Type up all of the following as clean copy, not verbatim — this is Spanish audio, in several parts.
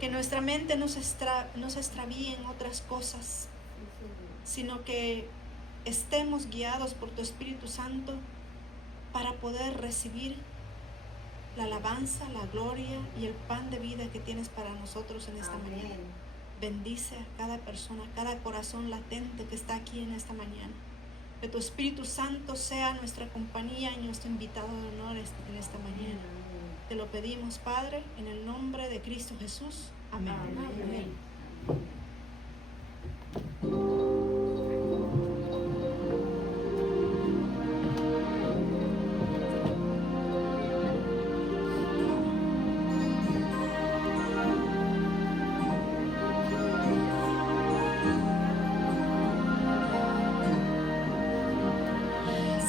Que nuestra mente no se extravíe en otras cosas, sino que estemos guiados por tu Espíritu Santo para poder recibir la alabanza, la gloria y el pan de vida que tienes para nosotros en esta mañana. Bendice a cada persona, a cada corazón latente que está aquí en esta mañana. Que tu Espíritu Santo sea nuestra compañía y nuestro invitado de honor en esta mañana. Te lo pedimos, Padre, en el nombre de Cristo Jesús. Amén. Amén.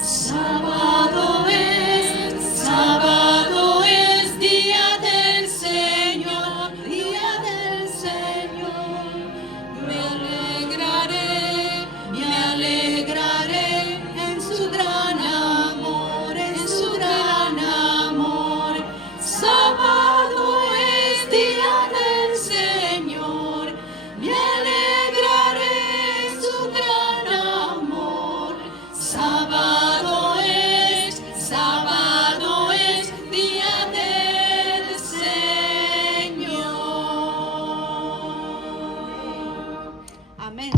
Sábado es día del Señor, día del Señor. Me alegraré en su gran amor, en su gran amor. Sábado es día del Señor, me alegraré en su gran amor. Sábado es día del Señor. Amén.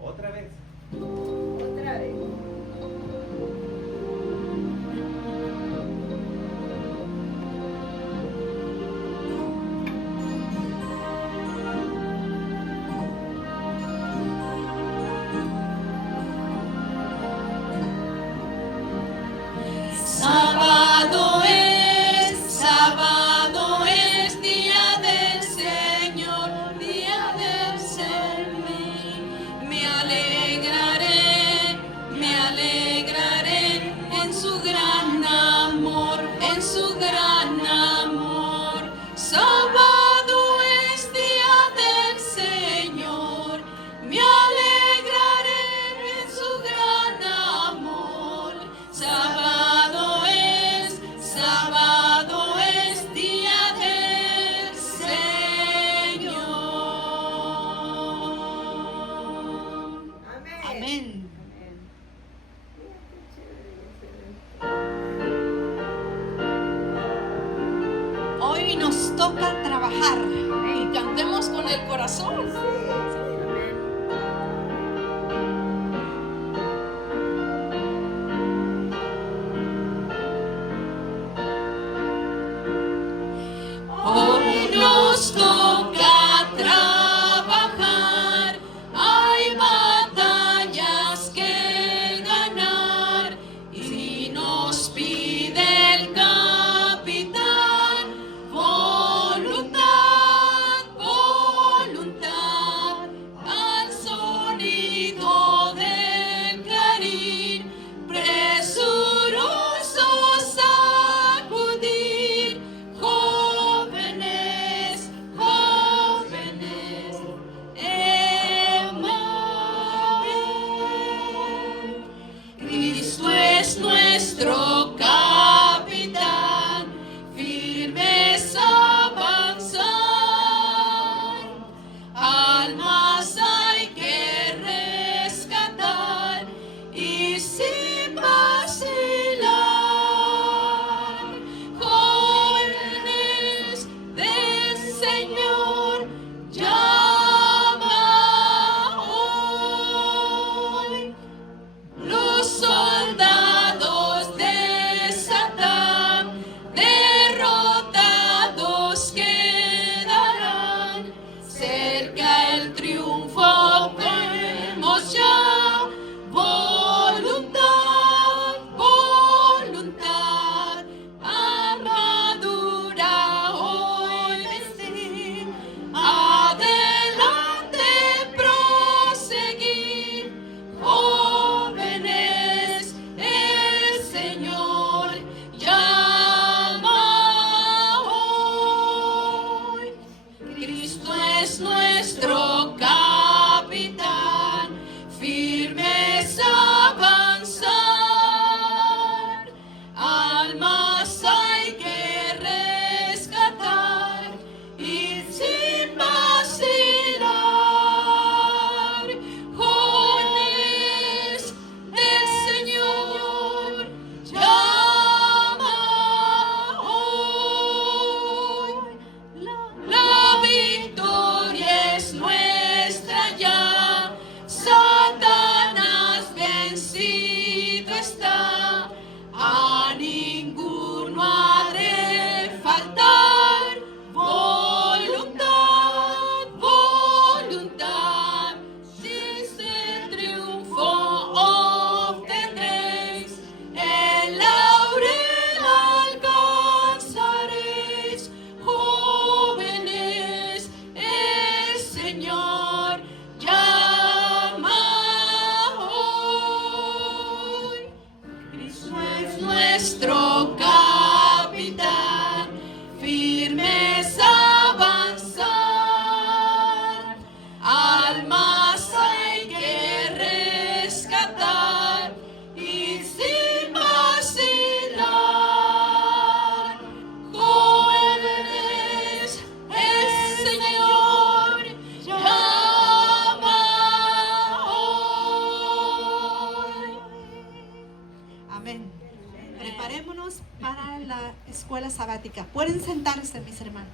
Otra vez. Otra vez. Sábado es día del Señor, día del Señor. Me alegraré en su gran amor, en su gran amor. Sábado es día del Señor, me alegraré en su gran amor. Sábado es día del Señor. Amén. Hoy nos toca trabajar y cantemos con el corazón. Hoy nos toca trabajar, hay batallas que ganar y nos pide el capitán voluntad, voluntad. escuela sabática. Pueden sentarse, mis hermanos.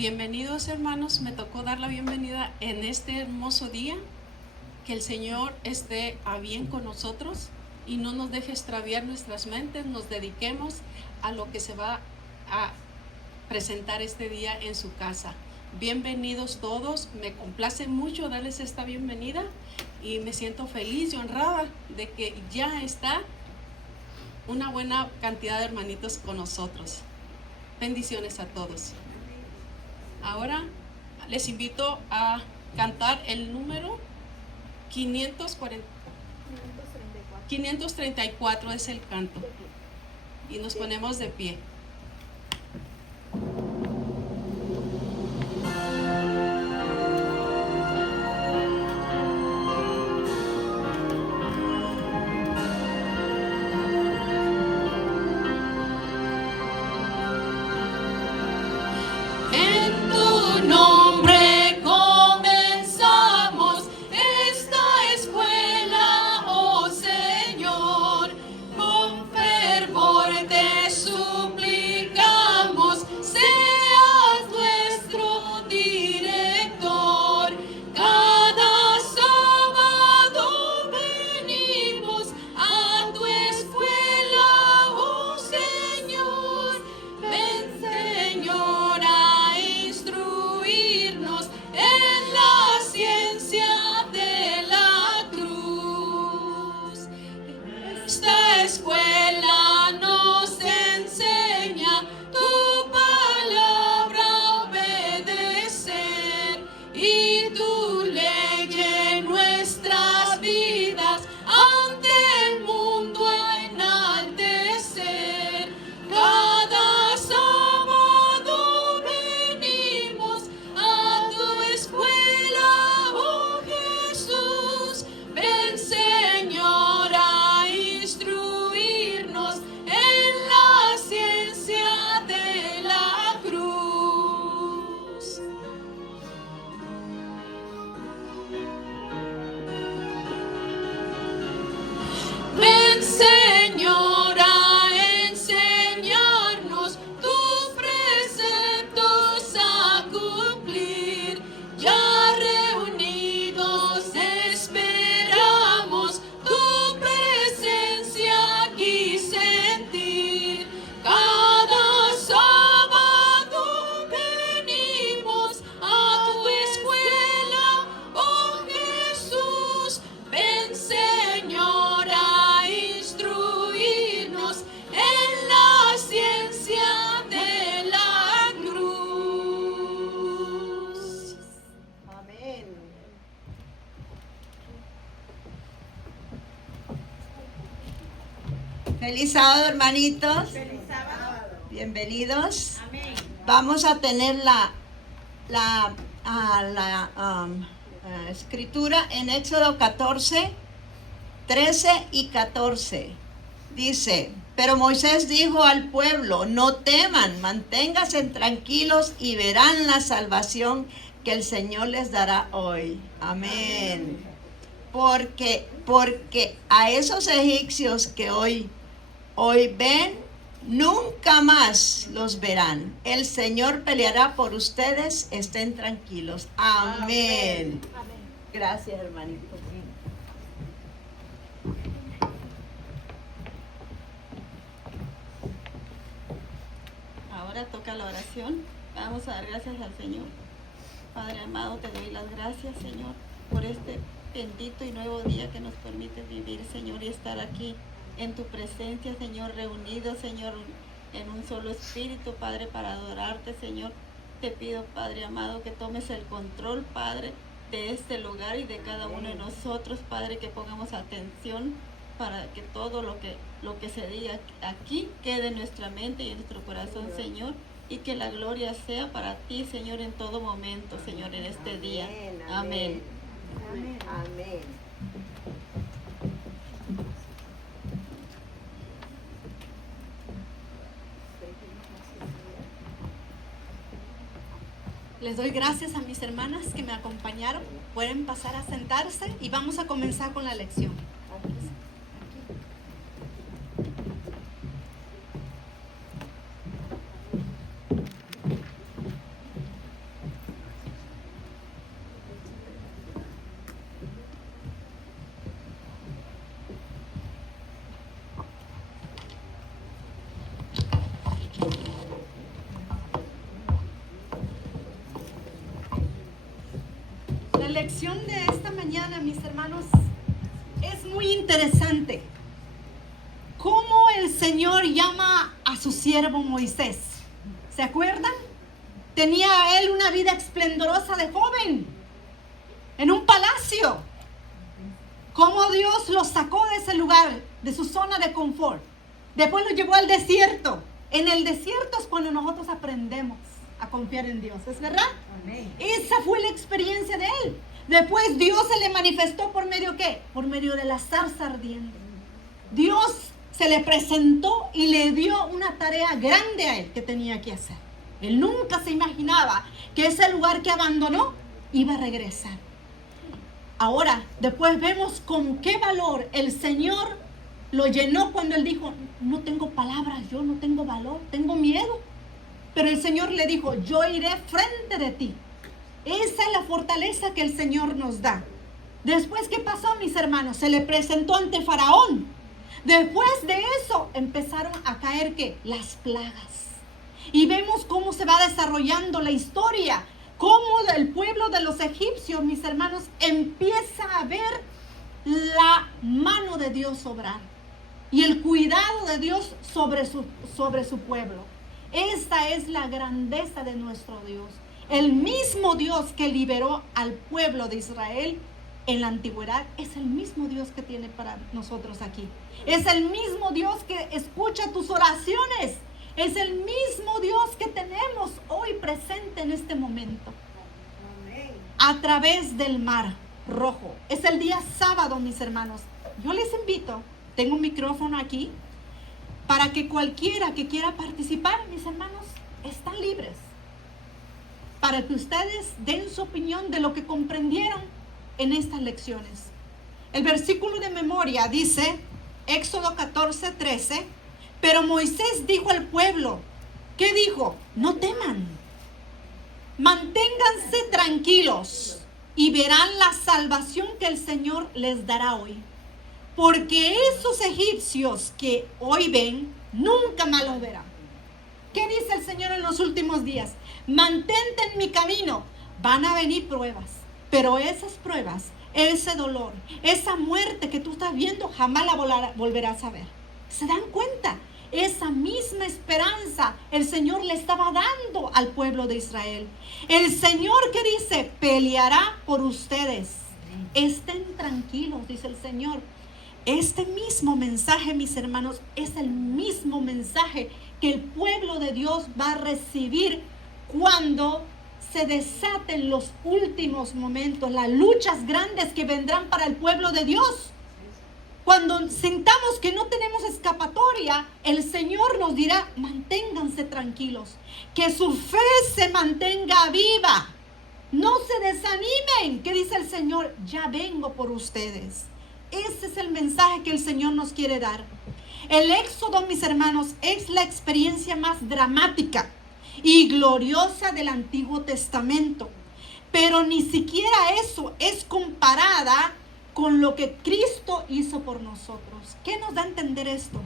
Bienvenidos, hermanos, me tocó dar la bienvenida en este hermoso día. Que el Señor esté a bien con nosotros y no nos deje extraviar nuestras mentes. Nos dediquemos a lo que se va a presentar este día en su casa. Bienvenidos todos, me complace mucho darles esta bienvenida y me siento feliz y honrada de que ya está una buena cantidad de hermanitos con nosotros. Bendiciones a todos. Ahora les invito a cantar el número 534 es el canto. Y nos ponemos de pie. Suplir Feliz sábado, hermanitos. Feliz sábado. Bienvenidos. Amén. Vamos a tener la escritura en Éxodo 14, 13 y 14. Dice: pero Moisés dijo al pueblo: no teman, manténganse tranquilos y verán la salvación que el Señor les dará hoy. Amén. Porque a esos egipcios que hoy ven, nunca más los verán. El Señor peleará por ustedes, estén tranquilos. Amén. Gracias, hermanito. Ahora toca la oración. Vamos a dar gracias al Señor. Padre amado, te doy las gracias, Señor, por este bendito y nuevo día que nos permite vivir, Señor, y estar aquí en tu presencia, Señor, reunidos, Señor, en un solo espíritu, Padre, para adorarte, Señor. Te pido, Padre amado, que tomes el control, Padre, de este lugar y de cada uno de nosotros, Padre, que pongamos atención para que todo lo que se diga aquí quede en nuestra mente y en nuestro corazón, Señor, y que la gloria sea para ti, Señor, en todo momento, Señor, en este día. Amén. Amén. Les doy gracias a mis hermanas que me acompañaron. Pueden pasar a sentarse y vamos a comenzar con la lección. La lección de esta mañana, mis hermanos, es muy interesante. ¿Cómo el Señor llama a su siervo Moisés? ¿Se acuerdan? Tenía él una vida esplendorosa de joven, en un palacio. ¿Cómo Dios lo sacó de ese lugar, de su zona de confort? Después lo llevó al desierto. En el desierto es cuando nosotros aprendemos a confiar en Dios, ¿es verdad? Amén. Esa fue la experiencia de él. Después Dios se le manifestó por medio ¿qué? Por medio de la zarza ardiente. Dios se le presentó y le dio una tarea grande a él que tenía que hacer. Él nunca se imaginaba que ese lugar que abandonó iba a regresar. Ahora, después vemos con qué valor el Señor lo llenó cuando él dijo: no tengo palabras, yo no tengo valor, tengo miedo. Pero el Señor le dijo: yo iré frente de ti. Esa es la fortaleza que el Señor nos da. Después, ¿qué pasó, mis hermanos? Se le presentó ante Faraón. Después de eso empezaron a caer ¿qué? Las plagas. Y vemos cómo se va desarrollando la historia. Cómo el pueblo de los egipcios, mis hermanos, empieza a ver la mano de Dios obrar. Y el cuidado de Dios sobre su pueblo. Esta es la grandeza de nuestro Dios. El mismo Dios que liberó al pueblo de Israel en la antigüedad es el mismo Dios que tiene para nosotros aquí. Es el mismo Dios que escucha tus oraciones. Es el mismo Dios que tenemos hoy presente en este momento. Amén. A través del mar Rojo. Es el día sábado, mis hermanos. Yo les invito, tengo un micrófono aquí, para que cualquiera que quiera participar, mis hermanos, están libres. Para que ustedes den su opinión de lo que comprendieron en estas lecciones. El versículo de memoria dice, Éxodo 14, 13, pero Moisés dijo al pueblo, ¿qué dijo? No teman, manténganse tranquilos y verán la salvación que el Señor les dará hoy. Porque esos egipcios que hoy ven, nunca más los verán. ¿Qué dice el Señor en los últimos días? Mantente en mi camino. Van a venir pruebas, pero esas pruebas, ese dolor, esa muerte que tú estás viendo, jamás la volverás a ver. ¿Se dan cuenta? Esa misma esperanza el Señor le estaba dando al pueblo de Israel. El Señor que dice, peleará por ustedes. Estén tranquilos, dice el Señor. Este mismo mensaje, mis hermanos, es el mismo mensaje que el pueblo de Dios va a recibir cuando se desaten los últimos momentos, las luchas grandes que vendrán para el pueblo de Dios. Cuando sintamos que no tenemos escapatoria, el Señor nos dirá: manténganse tranquilos, que su fe se mantenga viva, no se desanimen, que dice el Señor: ya vengo por ustedes. Ese es el mensaje que el Señor nos quiere dar. El Éxodo, mis hermanos, es la experiencia más dramática y gloriosa del Antiguo Testamento. Pero ni siquiera eso es comparada con lo que Cristo hizo por nosotros. ¿Qué nos da a entender esto?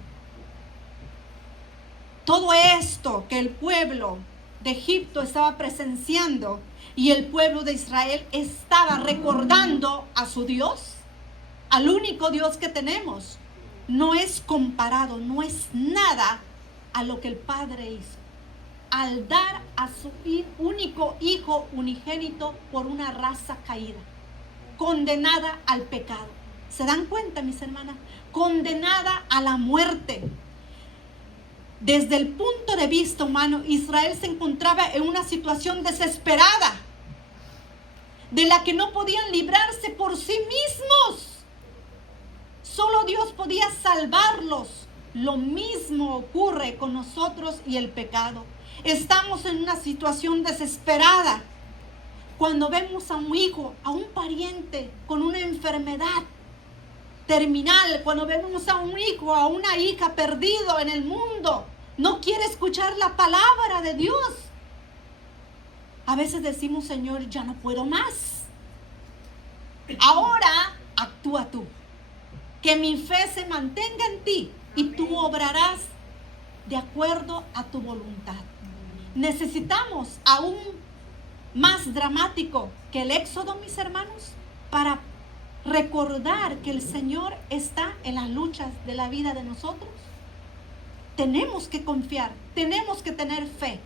Todo esto que el pueblo de Egipto estaba presenciando y el pueblo de Israel estaba recordando a su Dios, al único Dios que tenemos, no es comparado, no es nada a lo que el Padre hizo al dar a su único Hijo unigénito por una raza caída, condenada al pecado. ¿Se dan cuenta, mis hermanas? Condenada a la muerte. Desde el punto de vista humano, Israel se encontraba en una situación desesperada, de la que no podían librarse por sí mismos. Solo Dios podía salvarlos. Lo mismo ocurre con nosotros y el pecado. Estamos en una situación desesperada cuando vemos a un hijo, a un pariente con una enfermedad terminal, cuando vemos a un hijo, a una hija perdido en el mundo, no quiere escuchar la palabra de Dios. A veces decimos: Señor, ya no puedo más. Ahora actúa tú. Que mi fe se mantenga en ti y tú obrarás de acuerdo a tu voluntad. Necesitamos aún más dramático que el Éxodo, mis hermanos, para recordar que el Señor está en las luchas de la vida de nosotros. Tenemos que confiar, tenemos que tener fe.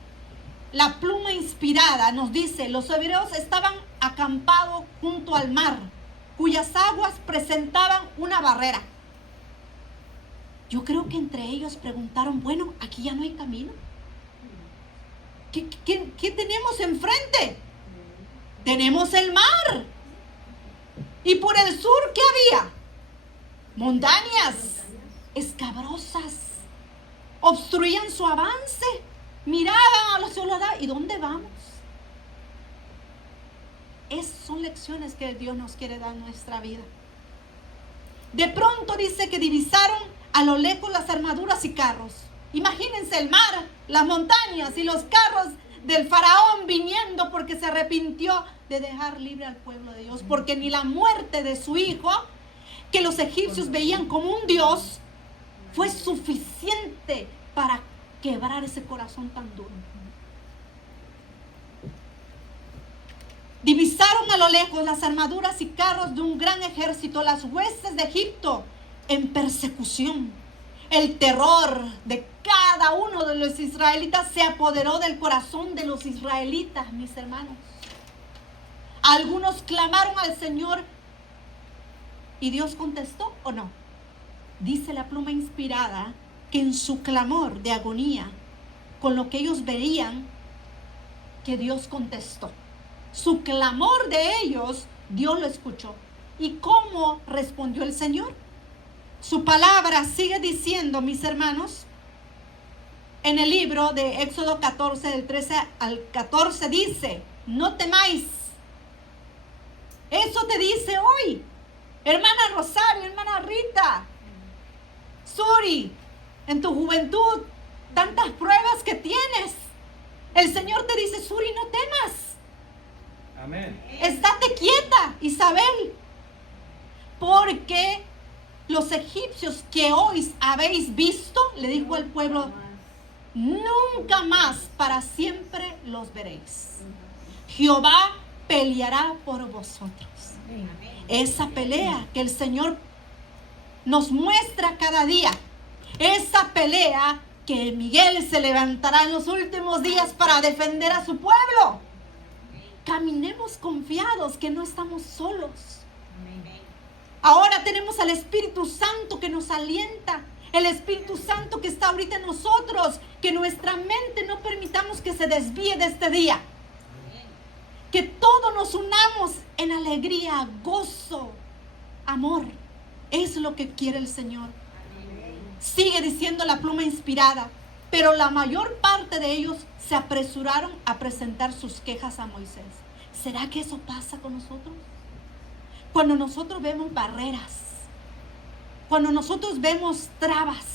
La pluma inspirada nos dice: los hebreos estaban acampados junto al mar, cuyas aguas presentaban una barrera. Yo creo que entre ellos preguntaron: bueno, aquí ya no hay camino. ¿Qué tenemos enfrente? Tenemos el mar. Y por el sur, ¿qué había? Montañas escabrosas. Obstruían su avance. Miraban a los ciudadanos: ¿y dónde vamos? Esas son lecciones que Dios nos quiere dar en nuestra vida. De pronto dice que divisaron a lo lejos las armaduras y carros. Imagínense el mar, las montañas y los carros del faraón viniendo porque se arrepintió de dejar libre al pueblo de Dios. Porque ni la muerte de su hijo, que los egipcios veían como un Dios, fue suficiente para quebrar ese corazón tan duro. Divisaron a lo lejos las armaduras y carros de un gran ejército, las huestes de Egipto en persecución. El terror de cada uno de los israelitas se apoderó del corazón de los israelitas, mis hermanos. Algunos clamaron al Señor y Dios contestó, ¿o no? Dice la pluma inspirada que en su clamor de agonía, con lo que ellos veían, que Dios contestó. Su clamor de ellos, Dios lo escuchó. ¿Y cómo respondió el Señor? Su palabra sigue diciendo, mis hermanos, en el libro de Éxodo 14, del 13 al 14, dice: no temáis. Eso te dice hoy, hermana Rosario, hermana Rita, Suri, en tu juventud, tantas pruebas que tienes. El Señor te dice: Suri, no temas. Amén. Estate quieta, Isabel, porque los egipcios que hoy habéis visto, le dijo al pueblo, nunca más, para siempre los veréis. Jehová peleará por vosotros. Esa pelea que el Señor nos muestra cada día, esa pelea que Miguel se levantará en los últimos días para defender a su pueblo. Caminemos confiados que no estamos solos. Ahora tenemos al Espíritu Santo que nos alienta. El Espíritu Santo que está ahorita en nosotros. Que nuestra mente no permitamos que se desvíe de este día. Que todos nos unamos en alegría, gozo, amor. Es lo que quiere el Señor. Sigue diciendo la pluma inspirada. Pero la mayor parte de ellos se apresuraron a presentar sus quejas a Moisés. ¿Será que eso pasa con nosotros? Cuando nosotros vemos barreras, cuando nosotros vemos trabas,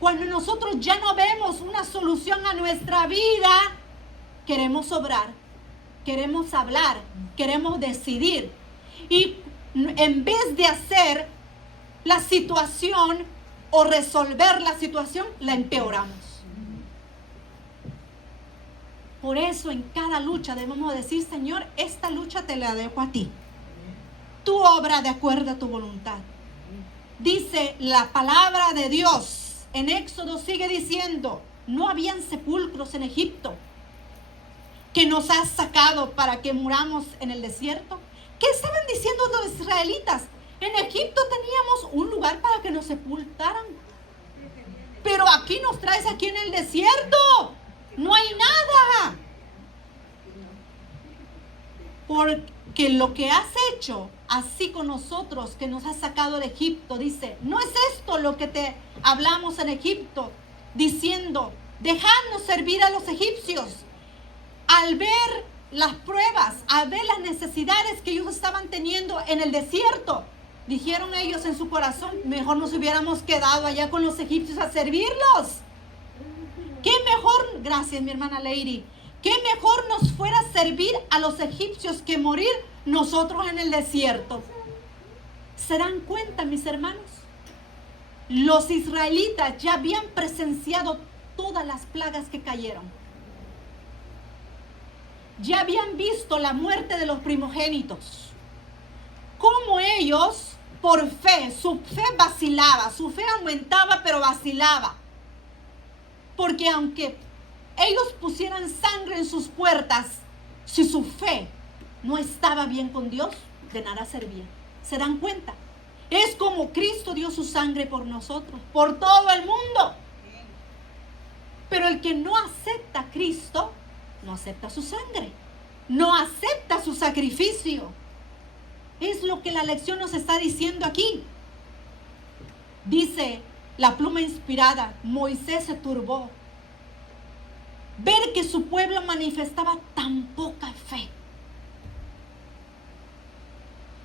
cuando nosotros ya no vemos una solución a nuestra vida, queremos obrar, queremos hablar, queremos decidir. Y en vez de hacer la situación o resolver la situación, la empeoramos. Por eso en cada lucha debemos decir, Señor, esta lucha te la dejo a ti. Tú obra de acuerdo a tu voluntad. Dice la palabra de Dios. En Éxodo sigue diciendo, no habían sepulcros en Egipto que nos has sacado para que muramos en el desierto. ¿Qué estaban diciendo los israelitas? En Egipto teníamos un lugar para que nos sepultaran. Pero aquí nos traes aquí en el desierto. No hay nada. Porque lo que has hecho así con nosotros, que nos has sacado de Egipto, dice, no es esto lo que te hablamos en Egipto, diciendo, dejadnos servir a los egipcios. Al ver las pruebas, al ver las necesidades que ellos estaban teniendo en el desierto, dijeron ellos en su corazón, mejor nos hubiéramos quedado allá con los egipcios a servirlos. Qué mejor, gracias mi hermana Lady, qué mejor nos fuera a servir a los egipcios que morir nosotros en el desierto. ¿Se dan cuenta, mis hermanos? Los israelitas ya habían presenciado todas las plagas que cayeron. Ya habían visto la muerte de los primogénitos. Cómo ellos, por fe, su fe vacilaba, su fe aumentaba, pero vacilaba. Porque aunque ellos pusieran sangre en sus puertas, si su fe no estaba bien con Dios, de nada servía. ¿Se dan cuenta? Es como Cristo dio su sangre por nosotros, por todo el mundo. Pero el que no acepta a Cristo, no acepta su sangre, no acepta su sacrificio. Es lo que la lección nos está diciendo aquí. Dice la pluma inspirada, Moisés se turbó. Ver que su pueblo manifestaba tan poca fe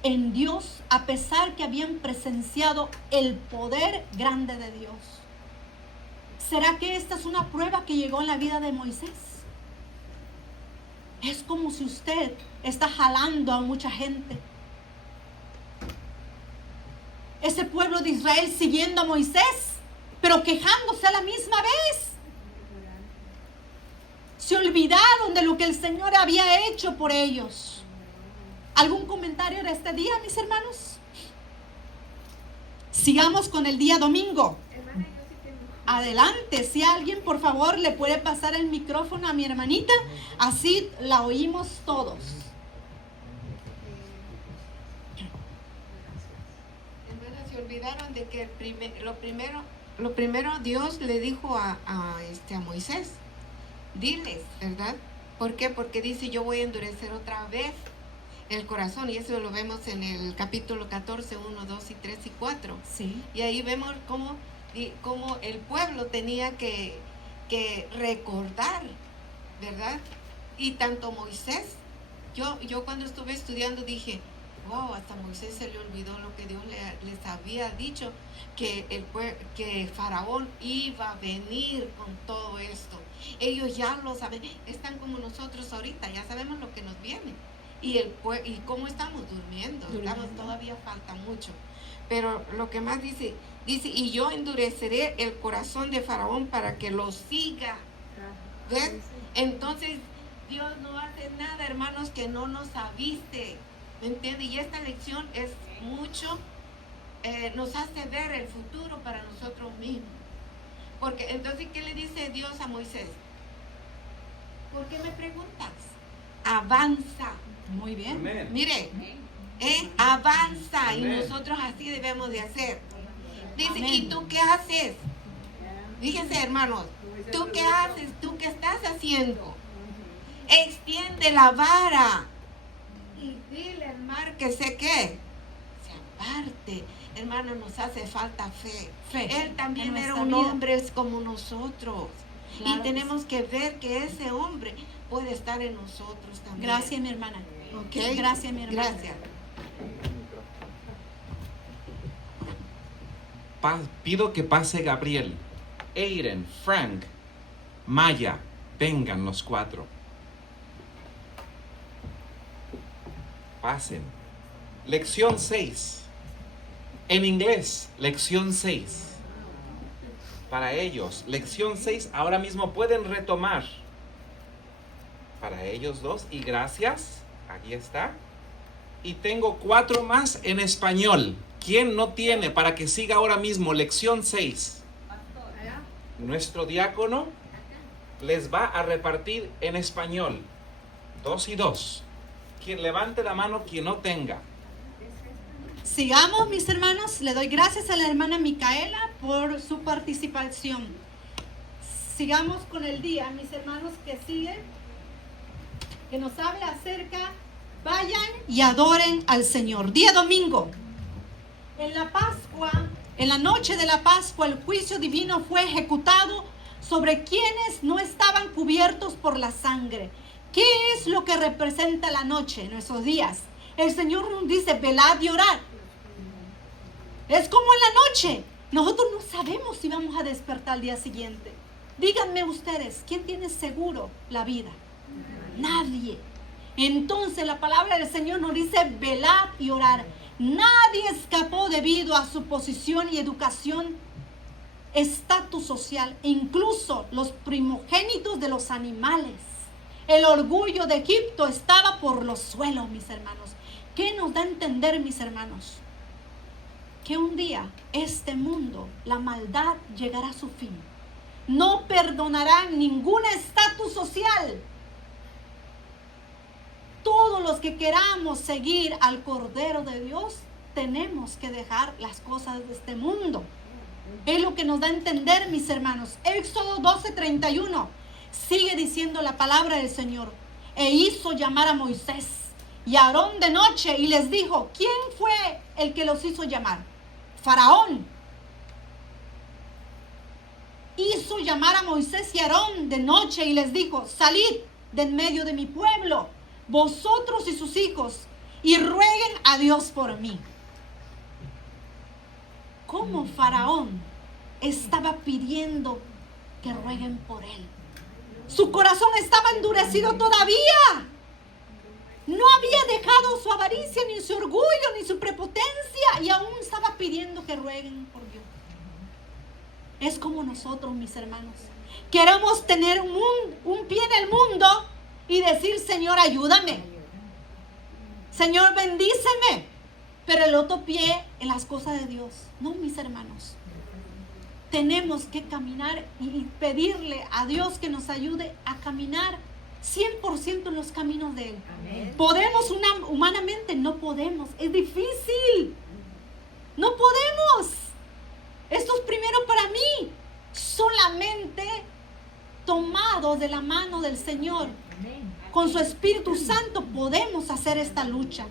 en Dios, a pesar que habían presenciado el poder grande de Dios. ¿Será que esta es una prueba que llegó en la vida de Moisés? Es como si usted está jalando a mucha gente. Ese pueblo de Israel siguiendo a Moisés, pero quejándose a la misma vez. Se olvidaron de lo que el Señor había hecho por ellos. ¿Algún comentario de este día, mis hermanos? Sigamos con el día domingo. Adelante, si alguien por favor le puede pasar el micrófono a mi hermanita, así la oímos todos. Hermanas, se olvidaron de que lo primero Dios le dijo a Moisés, diles, ¿verdad? ¿Por qué? Porque dice, yo voy a endurecer otra vez el corazón, y eso lo vemos en el capítulo 14, 1, 2 y 3 y 4. Sí. Y ahí vemos cómo el pueblo tenía que recordar, ¿verdad? Y tanto Moisés, yo cuando estuve estudiando dije, wow, hasta Moisés se le olvidó lo que Dios les había dicho, que Faraón iba a venir con todo esto. Ellos ya lo saben, están como nosotros ahorita, ya sabemos lo que nos viene. Y cómo estamos durmiendo. Todavía falta mucho. Pero lo que más dice, y yo endureceré el corazón de Faraón para que lo siga. ¿Ves? Entonces, Dios no hace nada, hermanos, que no nos avise. ¿Me entiendes? Y esta lección es mucho, nos hace ver el futuro para nosotros mismos. Porque entonces, ¿qué le dice Dios a Moisés? ¿Por qué me preguntas? Avanza. Muy bien. Amén. Mire, Avanza, y Amén. nosotros así debemos de hacer. Dice, Amén. ¿y tú qué haces? Fíjense, hermanos, ¿tú qué haces? ¿Tú qué estás haciendo? Extiende la vara y dile al mar que se aparte. Hermano, nos hace falta fe. Él también en era nuestra un vida. hombre como nosotros. Claro Y que tenemos que ver que ese hombre puede estar en nosotros también. Gracias, mi hermana. ¿Ok? Gracias, mi hermana. Gracias. Pido que pase Gabriel, Aiden, Frank, Maya. Vengan los 4. Pasen. Lección 6. En inglés, lección 6. Para ellos, lección 6, ahora mismo pueden retomar. Para ellos 2, y gracias, aquí está. Y tengo 4 más en español. ¿Quién no tiene para que siga ahora mismo lección 6? Nuestro diácono les va a repartir en español. 2 y 2. Quien levante la mano, quien no tenga. Sigamos, mis hermanos. Le doy gracias a la hermana Micaela por su participación. Sigamos con el día, mis hermanos, que sigue, que nos habla acerca, vayan y adoren al Señor. Día domingo. En la Pascua, en la noche de la Pascua, el juicio divino fue ejecutado sobre quienes no estaban cubiertos por la sangre. ¿Qué es lo que representa la noche en nuestros días? El Señor nos dice, velad y orad. Es como en la noche. Nosotros no sabemos si vamos a despertar al día siguiente. Díganme ustedes, ¿quién tiene seguro la vida? Nadie. Entonces la palabra del Señor nos dice, velad y orad. Nadie escapó debido a su posición y educación, estatus social, e incluso los primogénitos de los animales. El orgullo de Egipto estaba por los suelos, mis hermanos. ¿Qué nos da a entender, mis hermanos? Que un día este mundo, la maldad llegará a su fin. No perdonará ningún estatus social. Todos los que queramos seguir al Cordero de Dios, tenemos que dejar las cosas de este mundo. Es lo que nos da a entender, mis hermanos. Éxodo 12:31 sigue diciendo la palabra del Señor. E hizo llamar a Moisés y a Aarón de noche y les dijo, ¿quién fue el que los hizo llamar? Faraón. Hizo llamar a Moisés y a Aarón de noche y les dijo, salid de en medio de mi pueblo, vosotros y sus hijos, y rueguen a Dios por mí. ¿Cómo Faraón estaba pidiendo que rueguen por él? Su corazón estaba endurecido todavía. No había dejado su avaricia, ni su orgullo, ni su prepotencia, y aún estaba pidiendo que rueguen por Dios. Es como nosotros, mis hermanos. Queremos tener un pie en el mundo y decir, Señor, ayúdame. Señor, bendíceme. Pero el otro pie en las cosas de Dios. No, mis hermanos. Tenemos que caminar y pedirle a Dios que nos ayude a caminar 100% en los caminos de Él. Amén. ¿Podemos humanamente? No podemos. Es difícil. No podemos. Esto es primero para mí. Solamente tomados de la mano del Señor, con su Espíritu Santo, podemos hacer esta lucha.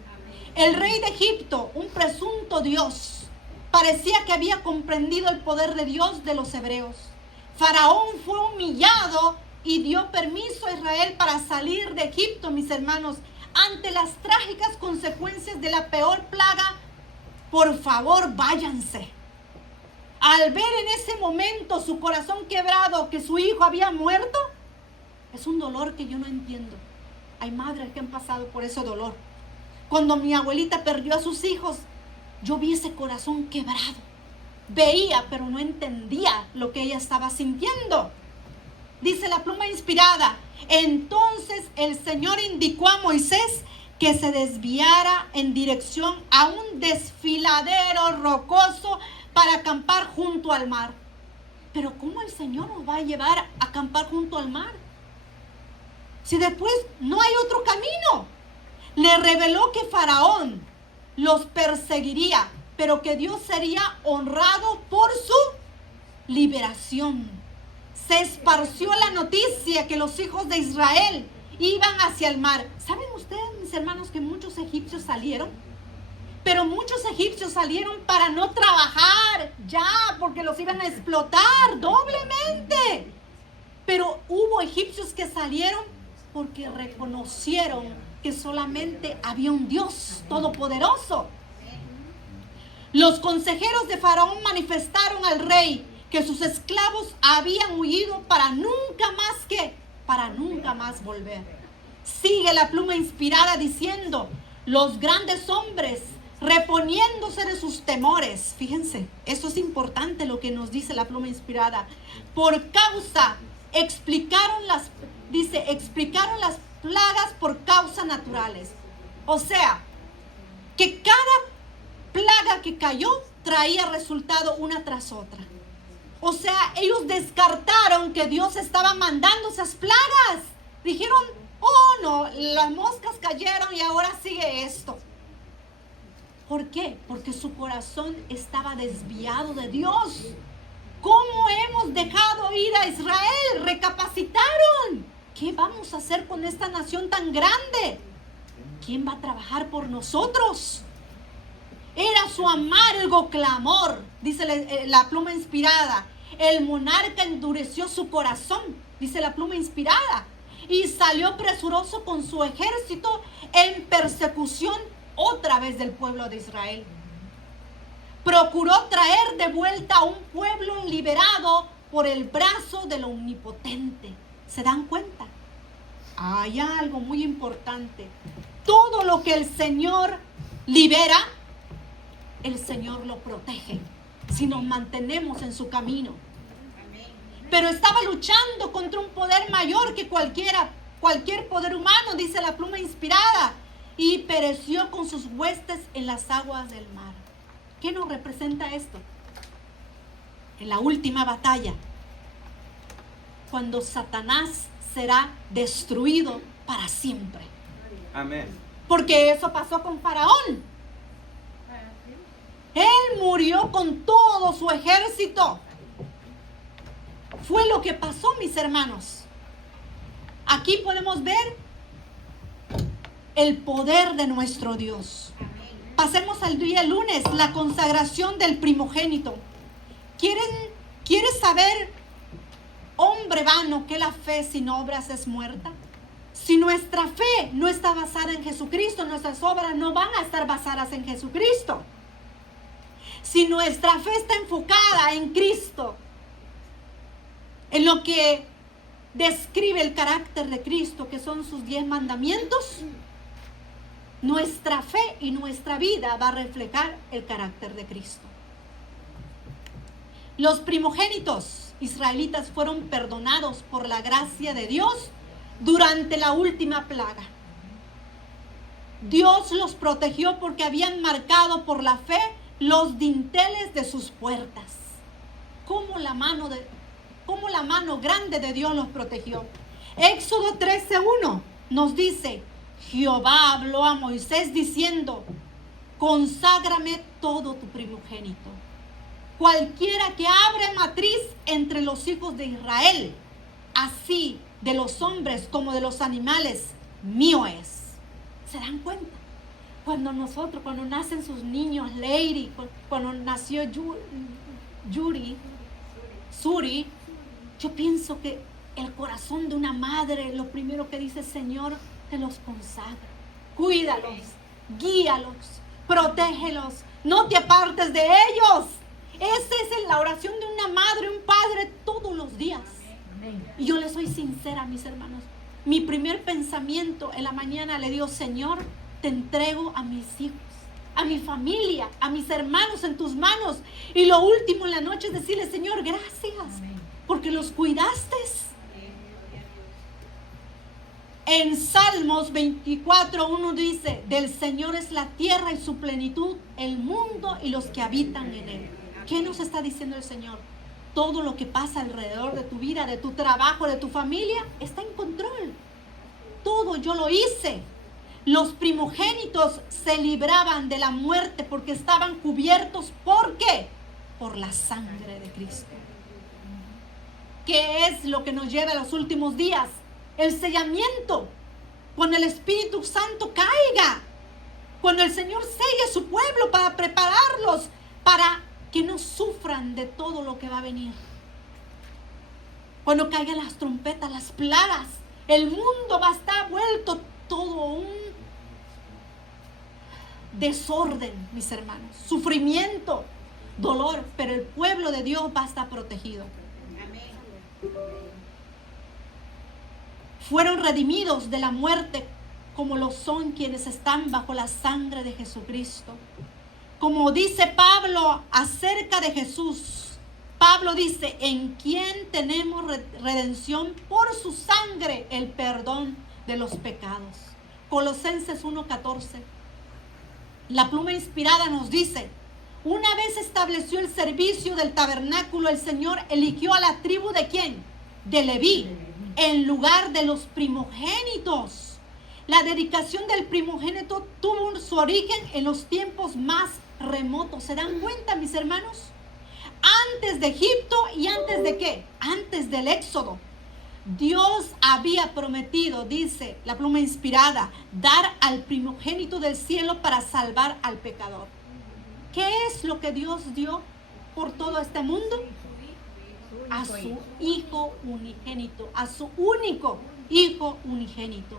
El rey de Egipto, un presunto Dios, parecía que había comprendido el poder de Dios de los hebreos. Faraón fue humillado y dio permiso a Israel para salir de Egipto, mis hermanos, ante las trágicas consecuencias de la peor plaga. Por favor, váyanse. Al ver en ese momento su corazón quebrado que su hijo había muerto, es un dolor que yo no entiendo. Hay madres que han pasado por ese dolor. Cuando mi abuelita perdió a sus hijos, yo vi ese corazón quebrado. Veía, pero no entendía lo que ella estaba sintiendo. Dice la pluma inspirada, entonces el Señor indicó a Moisés que se desviara en dirección a un desfiladero rocoso para acampar junto al mar. Pero ¿cómo el Señor nos va a llevar a acampar junto al mar? Si después no hay otro camino. Le reveló que Faraón los perseguiría, pero que Dios sería honrado por su liberación. Se esparció la noticia que los hijos de Israel iban hacia el mar. ¿Saben ustedes, mis hermanos, que muchos egipcios salieron? Pero muchos egipcios salieron para no trabajar ya, porque los iban a explotar doblemente. Pero hubo egipcios que salieron porque reconocieron que solamente había un Dios todopoderoso. Los consejeros de Faraón manifestaron al rey que sus esclavos habían huido para nunca más volver. Sigue la pluma inspirada diciendo: los grandes hombres reponiéndose de sus temores. Fíjense, eso es importante lo que nos dice la pluma inspirada. Explicaron las plagas por causas naturales. O sea, que cada plaga que cayó traía resultado una tras otra. O sea, ellos descartaron que Dios estaba mandando esas plagas. Dijeron: oh no, las moscas cayeron y ahora sigue esto. ¿Por qué? Porque su corazón estaba desviado de Dios. ¿Cómo hemos dejado ir a Israel? Recapacitaron. ¿Qué vamos a hacer con esta nación tan grande? ¿Quién va a trabajar por nosotros? Era su amargo clamor, dice la pluma inspirada. El monarca endureció su corazón, dice la pluma inspirada, y salió presuroso con su ejército en persecución otra vez del pueblo de Israel. Procuró traer de vuelta a un pueblo liberado por el brazo del Omnipotente. ¿Se dan cuenta? Hay algo muy importante. Todo lo que el Señor libera, el Señor lo protege si nos mantenemos en su camino. Pero estaba luchando contra un poder mayor que cualquier poder humano, dice la pluma inspirada, y pereció con sus huestes en las aguas del mar. ¿Qué nos representa esto? En la última batalla, cuando Satanás será destruido para siempre. Amén. Porque eso pasó con Faraón. Él murió con todo su ejército. Fue lo que pasó, mis hermanos. Aquí podemos ver el poder de nuestro Dios. Pasemos al día lunes, la consagración del primogénito. ¿Quieres saber, hombre vano, que la fe sin obras es muerta? Si nuestra fe no está basada en Jesucristo, nuestras obras no van a estar basadas en Jesucristo. Si nuestra fe está enfocada en Cristo, en lo que describe el carácter de Cristo, que son sus 10 mandamientos, nuestra fe y nuestra vida va a reflejar el carácter de Cristo. Los primogénitos israelitas fueron perdonados por la gracia de Dios durante la última plaga. Dios los protegió porque habían marcado por la fe los dinteles de sus puertas. Como la mano grande de Dios los protegió. Éxodo 13:1 nos dice: Jehová habló a Moisés diciendo: conságrame todo tu primogénito. Cualquiera que abre matriz entre los hijos de Israel, así de los hombres como de los animales, mío es. ¿Se dan cuenta? Cuando nacen sus niños, Lady, cuando nació Suri, yo pienso que el corazón de una madre, lo primero que dice: Señor, te los consagra. Cuídalos, guíalos, protégelos, no te apartes de ellos. Esa es la oración de una madre, un padre todos los días. Y yo les soy sincera, mis hermanos. Mi primer pensamiento en la mañana le digo: Señor, te entrego a mis hijos, a mi familia, a mis hermanos en tus manos. Y lo último en la noche es decirle: Señor, gracias, porque los cuidaste. En Salmos 24:1 dice: del Señor es la tierra y su plenitud, el mundo y los que habitan en él. ¿Qué nos está diciendo el Señor? Todo lo que pasa alrededor de tu vida, de tu trabajo, de tu familia, está en control. Todo yo lo hice. Los primogénitos se libraban de la muerte porque estaban cubiertos. ¿Por qué? Por la sangre de Cristo. ¿Qué es lo que nos lleva a los últimos días? El sellamiento. Cuando el Espíritu Santo caiga. Cuando el Señor selle a su pueblo para prepararlos para que no sufran de todo lo que va a venir. Cuando caigan las trompetas, las plagas, el mundo va a estar vuelto todo un desorden, mis hermanos. Sufrimiento, dolor, pero el pueblo de Dios va a estar protegido. Fueron redimidos de la muerte como lo son quienes están bajo la sangre de Jesucristo. Como dice Pablo acerca de Jesús, Pablo dice, en quien tenemos redención por su sangre, el perdón de los pecados. Colosenses 1:14. La pluma inspirada nos dice, una vez estableció el servicio del tabernáculo, el Señor eligió a la tribu ¿de quién? De Leví, en lugar de los primogénitos. La dedicación del primogénito tuvo su origen en los tiempos más remotos. ¿Se dan cuenta, mis hermanos? Antes de Egipto y antes de ¿qué? Antes del Éxodo. Dios había prometido, dice la pluma inspirada, dar al primogénito del cielo para salvar al pecador. ¿Qué es lo que Dios dio por todo este mundo? A su Hijo unigénito, a su único Hijo unigénito.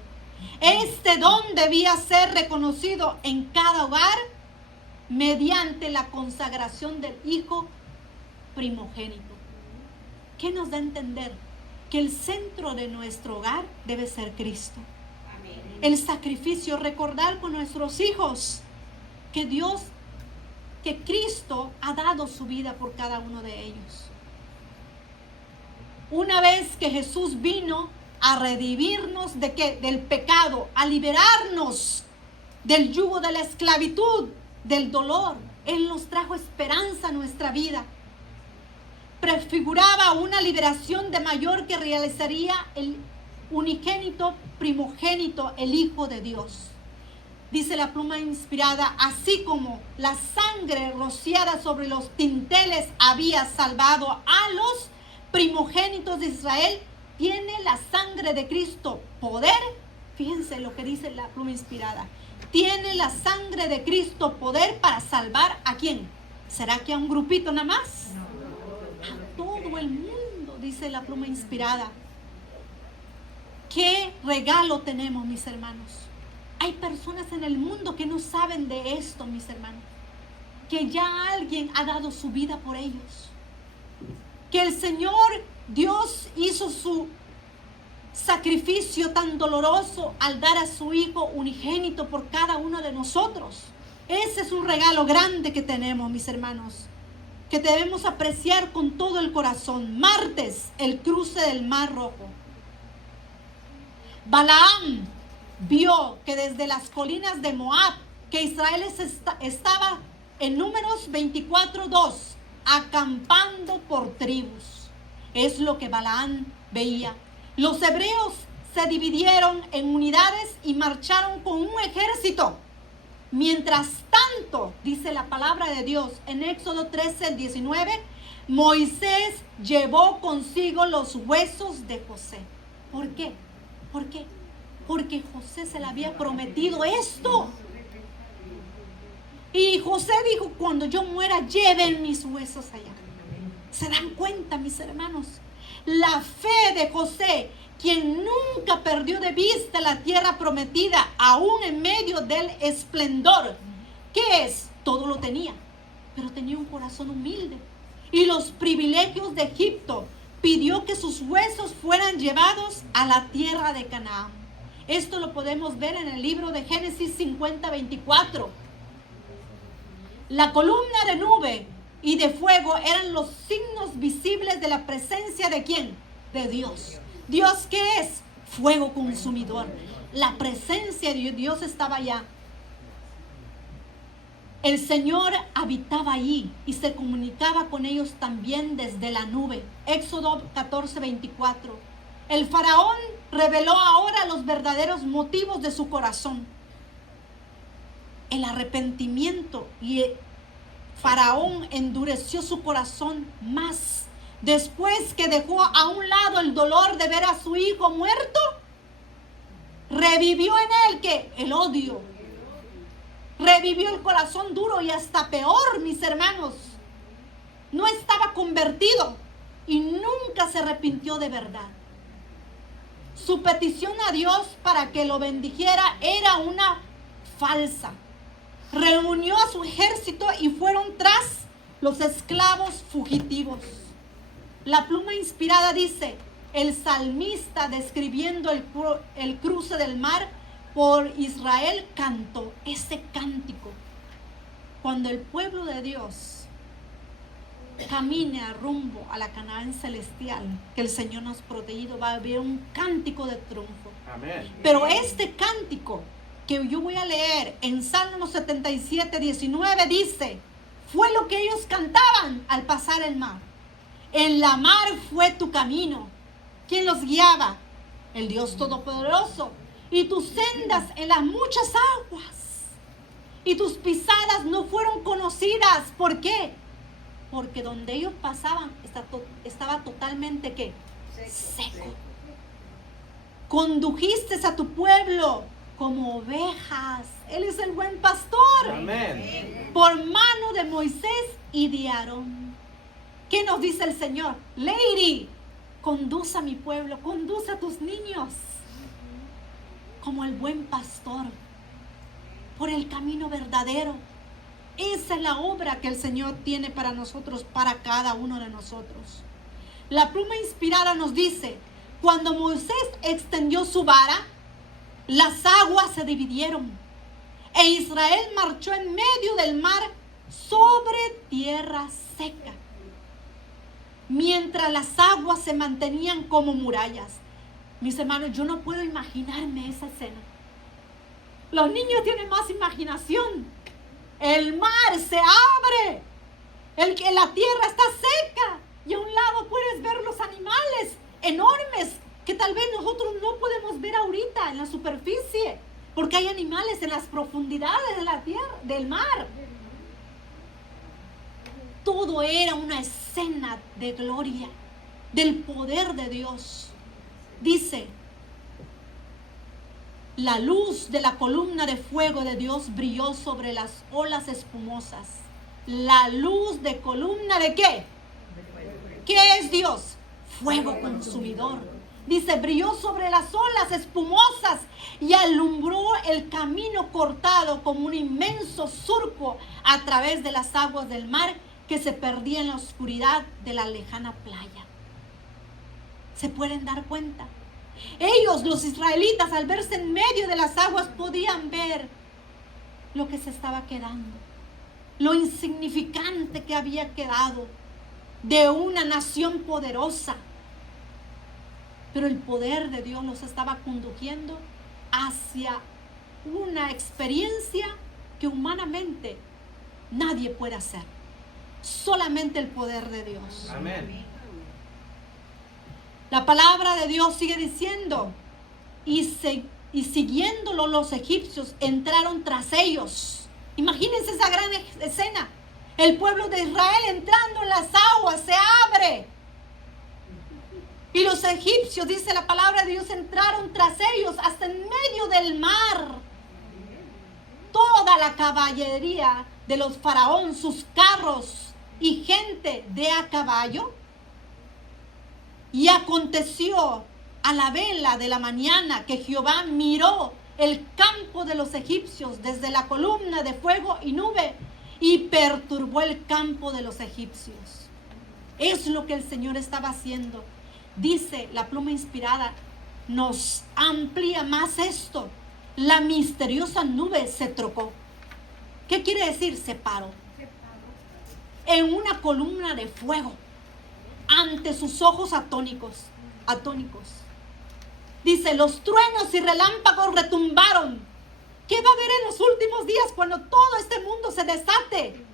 Este don debía ser reconocido en cada hogar mediante la consagración del Hijo primogénito. ¿Qué nos da a entender? Que el centro de nuestro hogar debe ser Cristo. El sacrificio, recordar con nuestros hijos que Cristo ha dado su vida por cada uno de ellos. Una vez que Jesús vino a redimirnos ¿de qué? Del pecado, a liberarnos del yugo de la esclavitud, del dolor. Él nos trajo esperanza a nuestra vida. Prefiguraba una liberación de mayor que realizaría el unigénito primogénito, el Hijo de Dios. Dice la pluma inspirada, así como la sangre rociada sobre los dinteles había salvado a los primogénitos de Israel, tiene la sangre de Cristo poder. Fíjense lo que dice la pluma inspirada. Tiene la sangre de Cristo poder para salvar ¿a quién? ¿Será que a un grupito nada más? A todo el mundo, dice la pluma inspirada. ¿Qué regalo tenemos, mis hermanos? Hay personas en el mundo que no saben de esto, mis hermanos. Que ya alguien ha dado su vida por ellos. Que el Señor Dios hizo su sacrificio tan doloroso al dar a su Hijo unigénito por cada uno de nosotros. Ese es un regalo grande que tenemos, mis hermanos, que debemos apreciar con todo el corazón. Martes, el cruce del Mar Rojo. Balaam vio que desde las colinas de Moab, que Israel estaba en Números 24:2, acampando por tribus. Es lo que Balaam veía. Los hebreos se dividieron en unidades y marcharon con un ejército. Mientras tanto, dice la palabra de Dios en Éxodo 13:19, Moisés llevó consigo los huesos de José. ¿Por qué? ¿Por qué? Porque José se le había prometido esto. Y José dijo, cuando yo muera, lleven mis huesos allá. ¿Se dan cuenta, mis hermanos? La fe de José, quien nunca perdió de vista la tierra prometida, aún en medio del esplendor. ¿Qué es? Todo lo tenía, pero tenía un corazón humilde. Y los privilegios de Egipto, pidió que sus huesos fueran llevados a la tierra de Canaán. Esto lo podemos ver en el libro de Génesis 50:24. La columna de nube y de fuego eran los signos visibles de la presencia de ¿quién? De Dios. ¿Dios qué es? Fuego consumidor. La presencia de Dios estaba allá. El Señor habitaba allí y se comunicaba con ellos también desde la nube. Éxodo 14:24. El faraón reveló ahora los verdaderos motivos de su corazón. el arrepentimiento y Faraón endureció su corazón más. Después que dejó a un lado el dolor de ver a su hijo muerto, revivió en él que el odio. Revivió el corazón duro y hasta peor, mis hermanos. No estaba convertido y nunca se arrepintió de verdad. Su petición a Dios para que lo bendijera era una falsa. Reunió a su ejército y fueron tras los esclavos fugitivos. La pluma inspirada dice, el salmista describiendo el cruce del mar por Israel cantó ese cántico. Cuando el pueblo de Dios camine a rumbo a la Canaán celestial que el Señor nos ha protegido, va a haber un cántico de triunfo. Amén. Pero este cántico que yo voy a leer en Salmo 77, 19 dice, fue lo que ellos cantaban al pasar el mar. En la mar fue tu camino. ¿Quién los guiaba? El Dios Todopoderoso. Y tus sendas en las muchas aguas. Y tus pisadas no fueron conocidas. ¿Por qué? Porque donde ellos pasaban estaba totalmente ¿qué? Seco. Condujiste a tu pueblo como ovejas. Él es el buen pastor. Amén. Por mano de Moisés y de Aarón. ¿Qué nos dice el Señor? Lady, conduce a mi pueblo, conduce a tus niños como el buen pastor por el camino verdadero. Esa es la obra que el Señor tiene para nosotros, para cada uno de nosotros. La pluma inspirada nos dice, cuando Moisés extendió su vara, las aguas se dividieron e Israel marchó en medio del mar sobre tierra seca, mientras las aguas se mantenían como murallas. Mis hermanos, yo no puedo imaginarme esa escena. Los niños tienen más imaginación. El mar se abre, la tierra está seca y a un lado puedes ver los animales enormes que tal vez nosotros no podemos ver ahorita en la superficie, porque hay animales en las profundidades de la tierra, del mar. Todo era una escena de gloria, del poder de Dios. Dice, la luz de la columna de fuego de Dios brilló sobre las olas espumosas. La luz de columna de ¿qué? ¿Qué es Dios? Fuego consumidor. Dice, brilló sobre las olas espumosas y alumbró el camino cortado como un inmenso surco a través de las aguas del mar que se perdía en la oscuridad de la lejana playa. ¿Se pueden dar cuenta? Ellos, los israelitas, al verse en medio de las aguas, podían ver lo que se estaba quedando, lo insignificante que había quedado de una nación poderosa. Pero el poder de Dios los estaba conduciendo hacia una experiencia que humanamente nadie puede hacer. Solamente el poder de Dios. Amén. La palabra de Dios sigue diciendo, y siguiéndolo los egipcios entraron tras ellos. Imagínense esa gran escena. El pueblo de Israel entrando en las aguas, se abre. Y los egipcios, dice la palabra de Dios, entraron tras ellos hasta en medio del mar. Toda la caballería de los faraón, sus carros y gente de a caballo. Y aconteció a la vela de la mañana que Jehová miró el campo de los egipcios desde la columna de fuego y nube y perturbó el campo de los egipcios. Es lo que el Señor estaba haciendo. Dice la pluma inspirada, nos amplía más esto. La misteriosa nube se trocó. ¿Qué quiere decir? Se paró en una columna de fuego ante sus ojos atónicos. Dice, los truenos y relámpagos retumbaron. ¿Qué va a haber en los últimos días cuando todo este mundo se desate?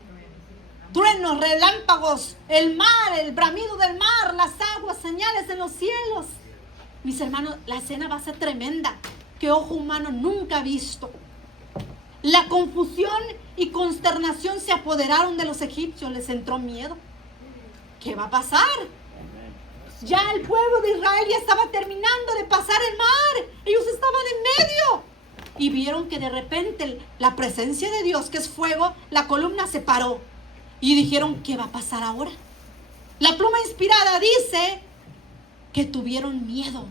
Truenos, relámpagos, el mar, el bramido del mar, las aguas, señales en los cielos. Mis hermanos, la escena va a ser tremenda, que ojo humano nunca ha visto. La confusión y consternación se apoderaron de los egipcios, les entró miedo. ¿Qué va a pasar? Ya el pueblo de Israel ya estaba terminando de pasar el mar. Ellos estaban en medio. Y vieron que de repente la presencia de Dios, que es fuego, la columna se paró. Y dijeron, ¿qué va a pasar ahora? La pluma inspirada dice que tuvieron miedo.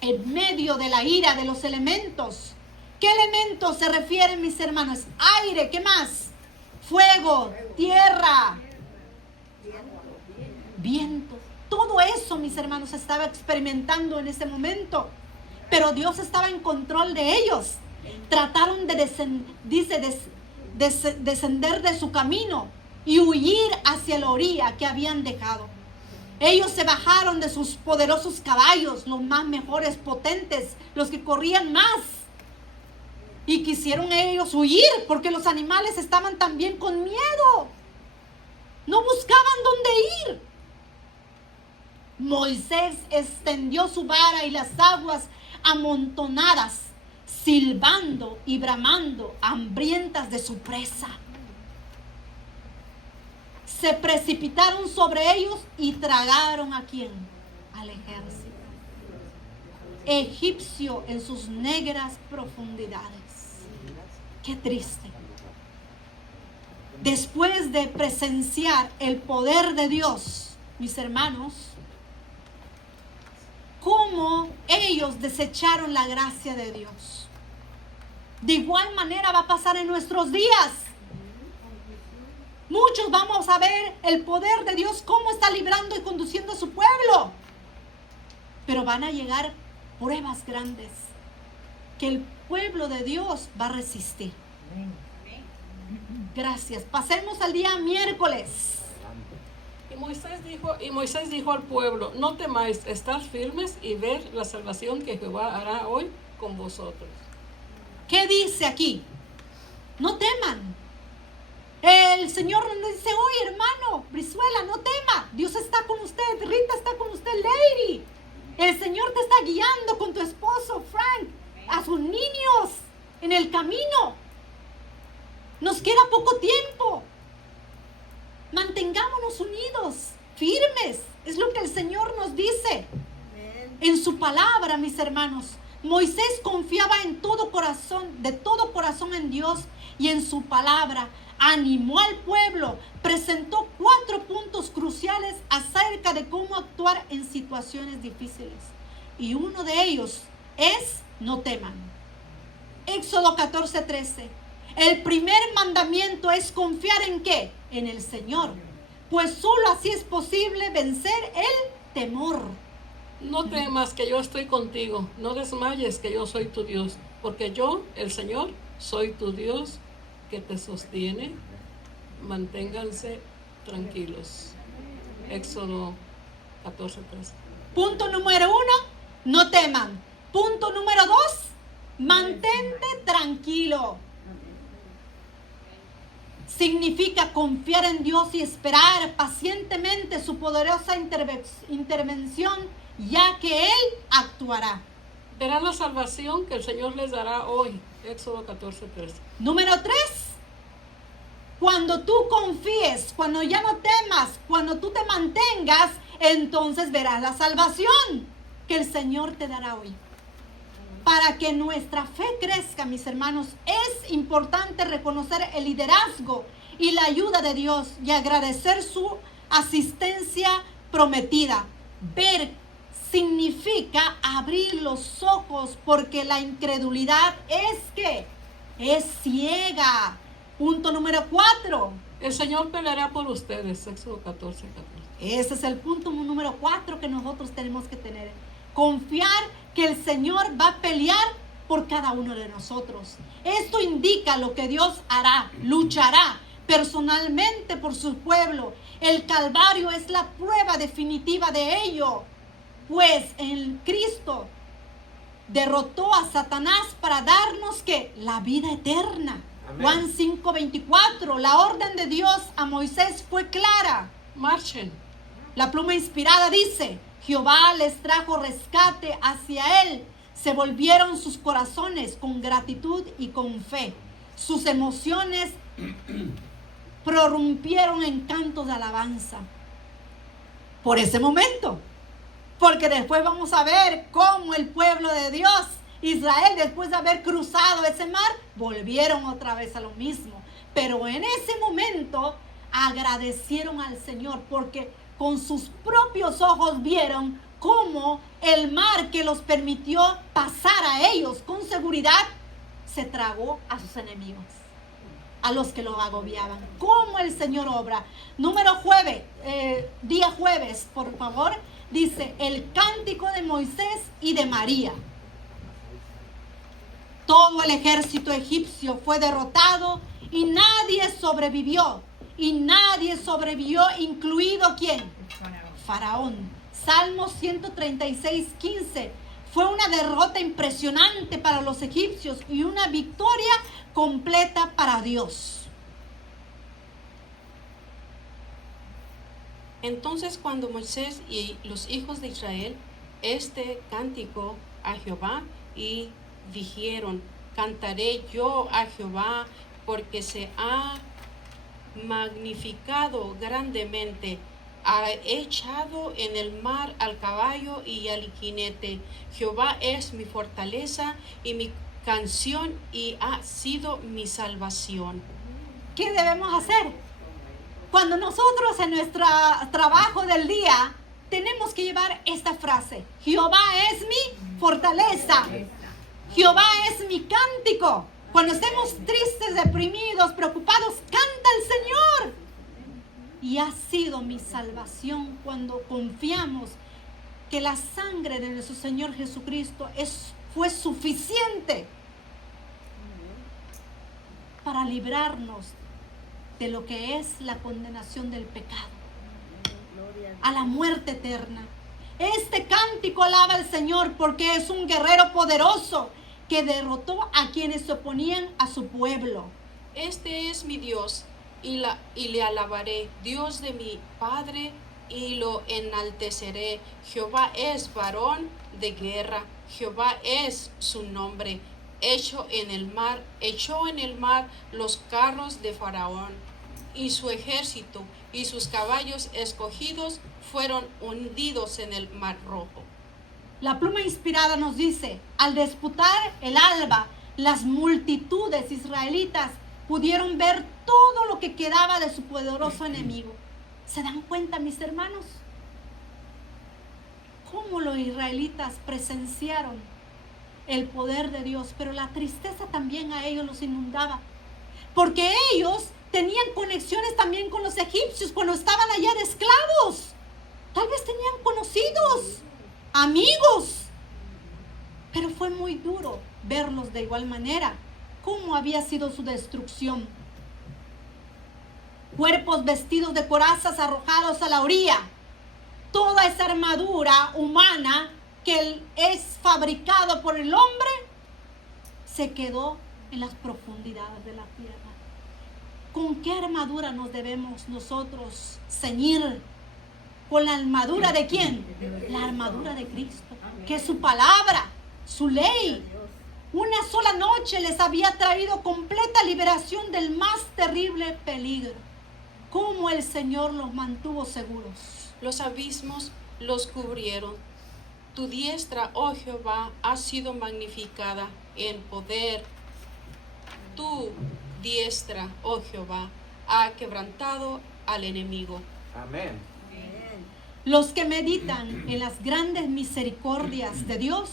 En medio de la ira de los elementos. ¿Qué elementos se refieren, mis hermanos? Aire, ¿qué más? Fuego, tierra, viento. Todo eso, mis hermanos, estaba experimentando en ese momento. Pero Dios estaba en control de ellos. Trataron de descender de su camino y huir hacia la orilla que habían dejado. Ellos se bajaron de sus poderosos caballos, los más mejores, potentes, los que corrían más. Y quisieron ellos huir porque los animales estaban también con miedo. No buscaban dónde ir. Moisés extendió su vara y las aguas amontonadas, silbando y bramando, hambrientas de su presa, se precipitaron sobre ellos y tragaron ¿a quién? Al ejército egipcio en sus negras profundidades. Qué triste. Después de presenciar el poder de Dios, mis hermanos, cómo ellos desecharon la gracia de Dios. De igual manera va a pasar en nuestros días. Muchos vamos a ver el poder de Dios, cómo está librando y conduciendo a su pueblo. Pero van a llegar pruebas grandes que el pueblo de Dios va a resistir. Gracias. Pasemos al día miércoles. Y Moisés dijo al pueblo, no temáis, estar firmes y ver la salvación que Jehová hará hoy con vosotros. ¿Qué dice aquí? No teman. El Señor nos dice, oye hermano, Brizuela, no tema. Dios está con usted, Rita está con usted, Lady. El Señor te está guiando con tu esposo, Frank, a sus niños en el camino. Nos queda poco tiempo. Mantengámonos unidos, firmes. Es lo que el Señor nos dice en su palabra, mis hermanos. Moisés confiaba en todo corazón, de todo corazón en Dios y en su palabra. Animó al pueblo, presentó 4 puntos cruciales acerca de cómo actuar en situaciones difíciles. Y uno de ellos es, no teman. Éxodo 14:13. El primer mandamiento es confiar en ¿qué? En el Señor. Pues solo así es posible vencer el temor. No temas, que yo estoy contigo. No desmayes, que yo soy tu Dios. Porque yo, el Señor, soy tu Dios que te sostiene. Manténganse tranquilos. Éxodo 14:13. Punto número 1, no teman. Punto número 2, mantente tranquilo. Significa confiar en Dios y esperar pacientemente su poderosa intervención, ya que Él actuará. Verán la salvación que el Señor les dará hoy. Éxodo 14:13. Número 3, cuando tú confíes, cuando ya no temas, cuando tú te mantengas, entonces verás la salvación que el Señor te dará hoy. Para que nuestra fe crezca, mis hermanos, es importante reconocer el liderazgo y la ayuda de Dios y agradecer su asistencia prometida. Ver significa abrir los ojos, porque la incredulidad es ciega. Punto número 4. El Señor peleará por ustedes. Éxodo 14:14. Ese es el punto número 4 que nosotros tenemos que tener. Confiar que el Señor va a pelear por cada uno de nosotros. Esto indica lo que Dios hará, luchará personalmente por su pueblo. El Calvario es la prueba definitiva de ello, pues en Cristo derrotó a Satanás para darnos ¿qué? La vida eterna. Amén. Juan 5:24. La orden de Dios a Moisés fue clara. Marchen. La pluma inspirada dice, Jehová les trajo rescate hacia él, Se volvieron sus corazones con gratitud y con fe. Sus emociones prorrumpieron en cantos de alabanza. Por ese momento. Porque después vamos a ver cómo el pueblo de Dios, Israel, después de haber cruzado ese mar, volvieron otra vez a lo mismo. Pero en ese momento agradecieron al Señor porque con sus propios ojos vieron cómo el mar que los permitió pasar a ellos con seguridad se tragó a sus enemigos, a los que los agobiaban. Cómo el Señor obra. Día jueves, por favor, dice el cántico de Moisés y de María. Todo el ejército egipcio fue derrotado y nadie sobrevivió. Y nadie sobrevivió, incluido ¿quién? Faraón. Salmo 136:15. Fue una derrota impresionante para los egipcios y una victoria completa para Dios. Entonces cuando Moisés y los hijos de Israel este cántico a Jehová y dijeron, cantaré yo a Jehová porque se ha magnificado grandemente, ha echado en el mar al caballo y al jinete. Jehová es mi fortaleza y mi canción y ha sido mi salvación. ¿Qué debemos hacer? Cuando nosotros en nuestro trabajo del día tenemos que llevar esta frase: Jehová es mi fortaleza, Jehová es mi cántico. Cuando estemos tristes, deprimidos, preocupados, canta el Señor. Y ha sido mi salvación cuando confiamos que la sangre de nuestro Señor Jesucristo fue suficiente para librarnos de lo que es la condenación del pecado, a la muerte eterna. Este cántico alaba al Señor porque es un guerrero poderoso que derrotó a quienes se oponían a su pueblo. Este es mi Dios y le alabaré, Dios de mi Padre, y lo enalteceré. Jehová es varón de guerra, Jehová es su nombre. Echó en el mar los carros de Faraón y su ejército, y sus caballos escogidos fueron hundidos en el mar rojo. La pluma inspirada nos dice: al disputar el alba, las multitudes israelitas pudieron ver todo lo que quedaba de su poderoso enemigo. ¿Se dan cuenta, mis hermanos? Cómo los israelitas presenciaron el poder de Dios, pero la tristeza también a ellos los inundaba, porque ellos tenían conexiones también con los egipcios cuando estaban allá de esclavos. Tal vez tenían conocidos, amigos, pero fue muy duro verlos de igual manera. ¿Cómo había sido su destrucción? Cuerpos vestidos de corazas arrojados a la orilla. Toda esa armadura humana que es fabricado por el hombre se quedó en las profundidades de la tierra. ¿Con qué armadura nos debemos nosotros ceñir? ¿Con la armadura de quién? La armadura de Cristo, que es su palabra, su ley. Una sola noche les había traído completa liberación del más terrible peligro. ¿Cómo el Señor los mantuvo seguros? Los abismos los cubrieron. Tu diestra, oh Jehová, ha sido magnificada en poder. Tu diestra, oh Jehová, ha quebrantado al enemigo. Amén. Los que meditan en las grandes misericordias de Dios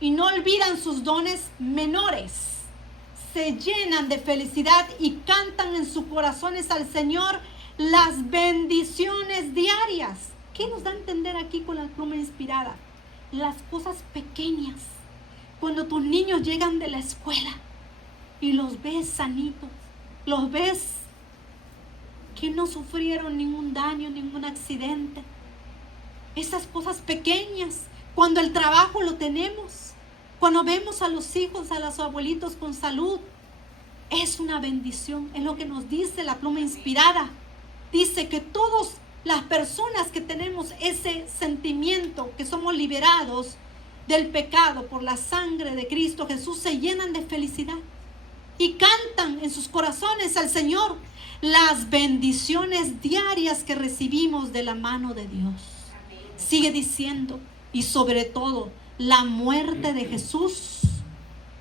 y no olvidan sus dones menores, se llenan de felicidad y cantan en sus corazones al Señor las bendiciones diarias. ¿Qué nos da a entender aquí con la pluma inspirada? Las cosas pequeñas. Cuando tus niños llegan de la escuela y los ves sanitos, los ves que no sufrieron ningún daño, ningún accidente. Esas cosas pequeñas, cuando el trabajo lo tenemos, cuando vemos a los hijos, a los abuelitos con salud, es una bendición. Es lo que nos dice la pluma inspirada. Dice que todas las personas que tenemos ese sentimiento, que somos liberados, del pecado por la sangre de Cristo Jesús se llenan de felicidad y cantan en sus corazones al Señor las bendiciones diarias que recibimos de la mano de Dios. Sigue diciendo, y sobre todo la muerte de Jesús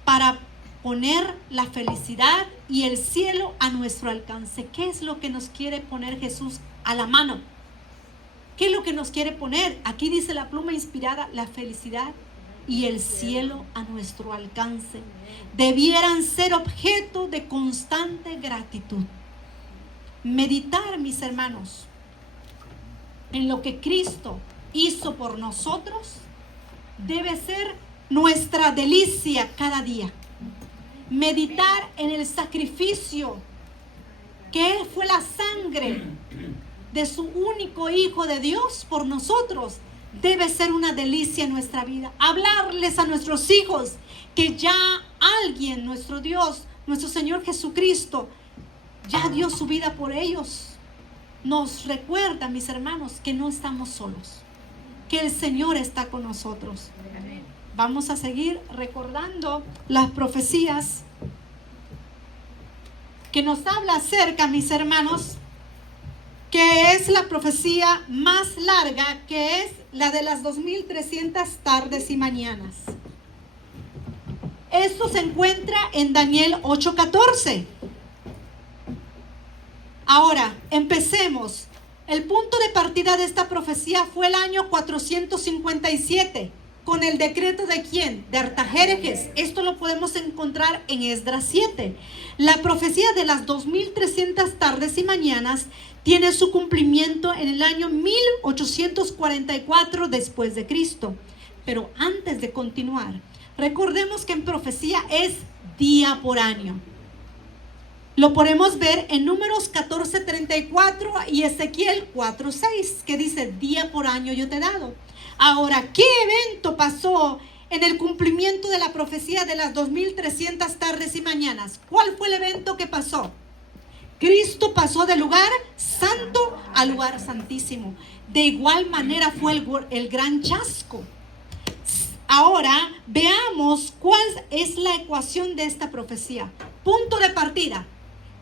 para poner la felicidad y el cielo a nuestro alcance. ¿Qué es lo que nos quiere poner Jesús a la mano? ¿Qué es lo que nos quiere poner? Aquí dice la pluma inspirada, la felicidad y el cielo a nuestro alcance. Debieran ser objeto de constante gratitud. Meditar, mis hermanos, en lo que Cristo hizo por nosotros debe ser nuestra delicia cada día. Meditar en el sacrificio que fue la sangre de su único Hijo de Dios por nosotros debe ser una delicia en nuestra vida. Hablarles a nuestros hijos que ya alguien, nuestro Dios, nuestro Señor Jesucristo, ya dio su vida por ellos. Nos recuerda, mis hermanos, que no estamos solos, que el Señor está con nosotros. Vamos a seguir recordando las profecías que nos habla acerca, mis hermanos, que es la profecía más larga, que es la de las 2300 tardes y mañanas. Esto se encuentra en Daniel 8:14. Ahora, empecemos. El punto de partida de esta profecía fue el año 457, con el decreto de ¿quién? De Artajerjes. Esto lo podemos encontrar en Esdras 7. La profecía de las 2300 tardes y mañanas tiene su cumplimiento en el año 1844 después de Cristo. Pero antes de continuar, recordemos que en profecía es día por año. Lo podemos ver en Números 14:34 y Ezequiel 4:6, que dice, día por año yo te he dado. Ahora, ¿qué evento pasó en el cumplimiento de la profecía de las 2300 tardes y mañanas? ¿Cuál fue el evento que pasó? Cristo pasó del lugar santo al lugar santísimo. De igual manera fue el gran chasco. Ahora veamos cuál es la ecuación de esta profecía. Punto de partida: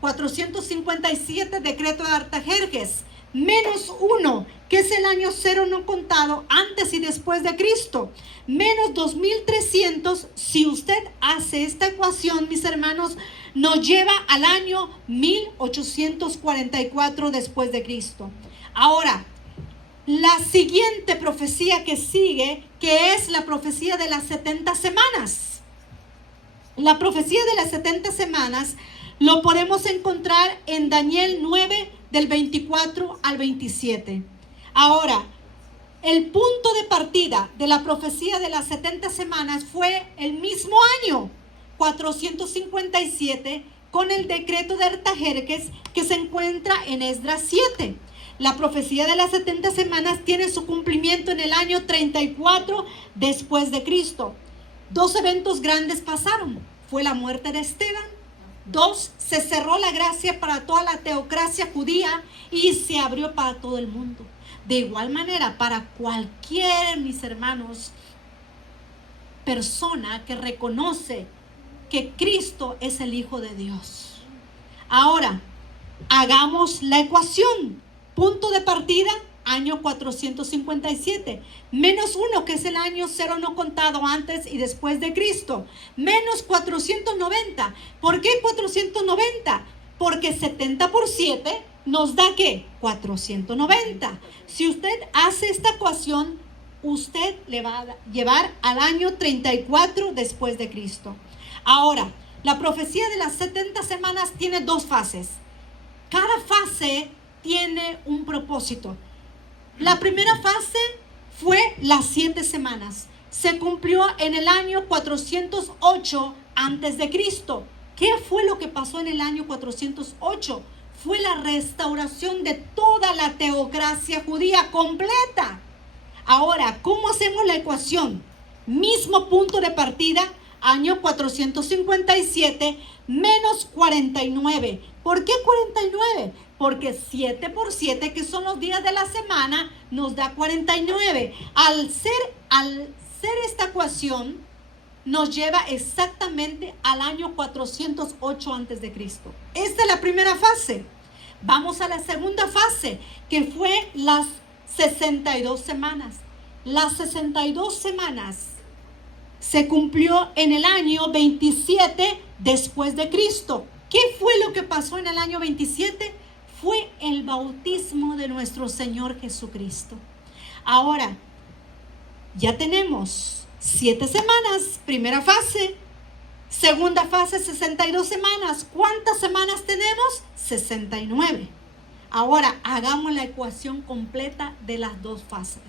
457, decreto de Artajerjes, menos 1, que es el año 0 no contado antes y después de Cristo, menos 2300. Si usted hace esta ecuación, mis hermanos, nos lleva al año 1844 después de Cristo. Ahora, la siguiente profecía que sigue, que es la profecía de las 70 semanas. La profecía de las 70 semanas lo podemos encontrar en Daniel 9, del 24 al 27. Ahora, el punto de partida de la profecía de las 70 semanas fue el mismo año, 457, con el decreto de Artajerjes, que se encuentra en Esdras 7. La profecía de las 70 semanas tiene su cumplimiento en el año 34 después de Cristo. Dos eventos grandes pasaron. Fue la muerte de Esteban. 2, se cerró la gracia para toda la teocracia judía y se abrió para todo el mundo. De igual manera, para cualquier, mis hermanos, persona que reconoce que Cristo es el Hijo de Dios. Ahora, hagamos la ecuación. Punto de partida, año 457, menos 1, que es el año 0 no contado antes y después de Cristo, menos 490. ¿Por qué 490? Porque 70 por 7 nos da ¿qué? 490. Si usted hace esta ecuación, usted le va a llevar al año 34 después de Cristo. Ahora, la profecía de las 70 semanas tiene dos fases. Cada fase tiene un propósito. La primera fase fue las 7 semanas. Se cumplió en el año 408 antes de Cristo. ¿Qué fue lo que pasó en el año 408? Fue la restauración de toda la teocracia judía completa. Ahora, ¿cómo hacemos la ecuación? Mismo punto de partida, año 457 menos 49. ¿Por qué 49? Porque 7 por 7, que son los días de la semana, nos da 49. Al hacer esta ecuación nos lleva exactamente al año 408 antes de Cristo. Esta es la primera fase. Vamos a la segunda fase, que fue las 62 semanas. Las 62 semanas se cumplió en el año 27 después de Cristo. ¿Qué fue lo que pasó en el año 27? Fue el bautismo de nuestro Señor Jesucristo. Ahora, ya tenemos 7 semanas, primera fase. Segunda fase, 62 semanas. ¿Cuántas semanas tenemos? 69. Ahora, hagamos la ecuación completa de las dos fases.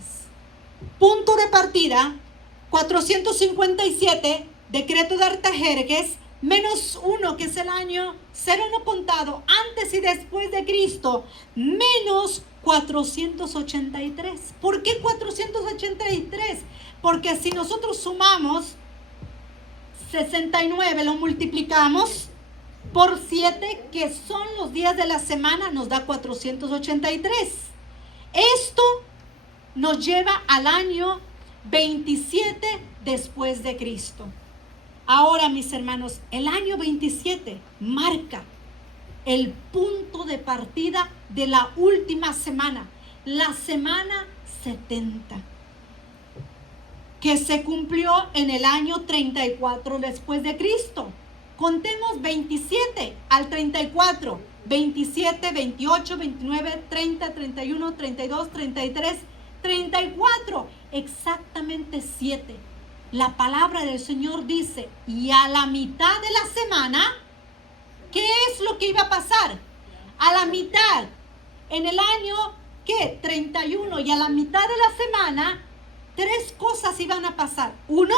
Punto de partida, 457, decreto de Artajerjes, menos 1, que es el año 0 no contado, antes y después de Cristo, menos 483. ¿Por qué 483? Porque si nosotros sumamos 69, lo multiplicamos por 7, que son los días de la semana, nos da 483. Esto nos lleva al año 27 después de Cristo. Ahora, mis hermanos, el año 27 marca el punto de partida de la última semana, la semana 70, que se cumplió en el año 34 después de Cristo. Contemos 27 al 34, 27, 28, 29, 30, 31, 32, 33, 34, exactamente 7. La palabra del Señor dice, y a la mitad de la semana, ¿qué es lo que iba a pasar? A la mitad, en el año, ¿qué? 31, y a la mitad de la semana, 3 cosas iban a pasar. 1,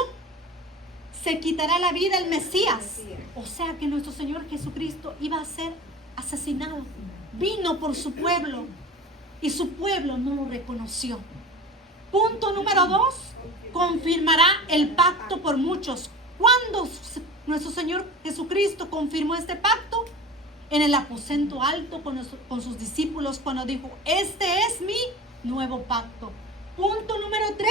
se quitará la vida el Mesías. O sea que nuestro Señor Jesucristo iba a ser asesinado. Vino por su pueblo y su pueblo no lo reconoció. Punto número 2, confirmará el pacto por muchos. ¿Cuándo nuestro Señor Jesucristo confirmó este pacto? En el aposento alto con sus discípulos, cuando dijo, este es mi nuevo pacto. Punto número 3,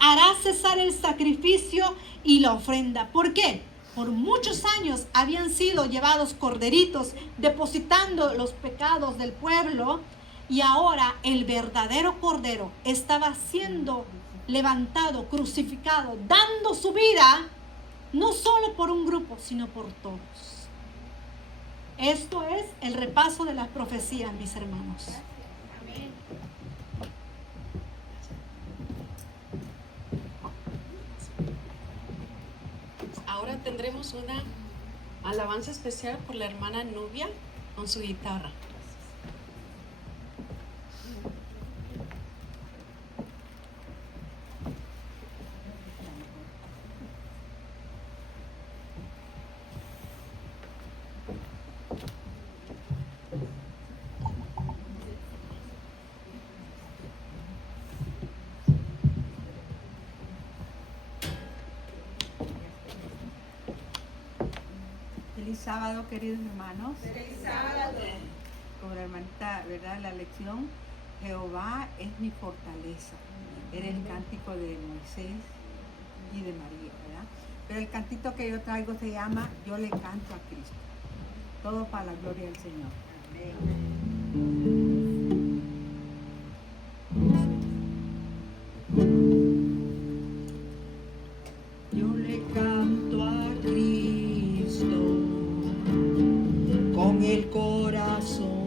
hará cesar el sacrificio y la ofrenda. ¿Por qué? Por muchos años habían sido llevados corderitos, depositando los pecados del pueblo, y ahora el verdadero cordero estaba siendo levantado, crucificado, dando su vida, no solo por un grupo, sino por todos. Esto es el repaso de las profecías, mis hermanos. Ahora tendremos una alabanza especial por la hermana Nubia con su guitarra. Feliz sábado, queridos hermanos. Feliz sábado. Como la hermanita, ¿verdad? La lección, Jehová es mi fortaleza. Era el cántico de Moisés y de María, ¿verdad? Pero el cantito que yo traigo se llama Yo le canto a Cristo. Todo para la gloria del Señor. Amén. Yo le canto a Cristo con el corazón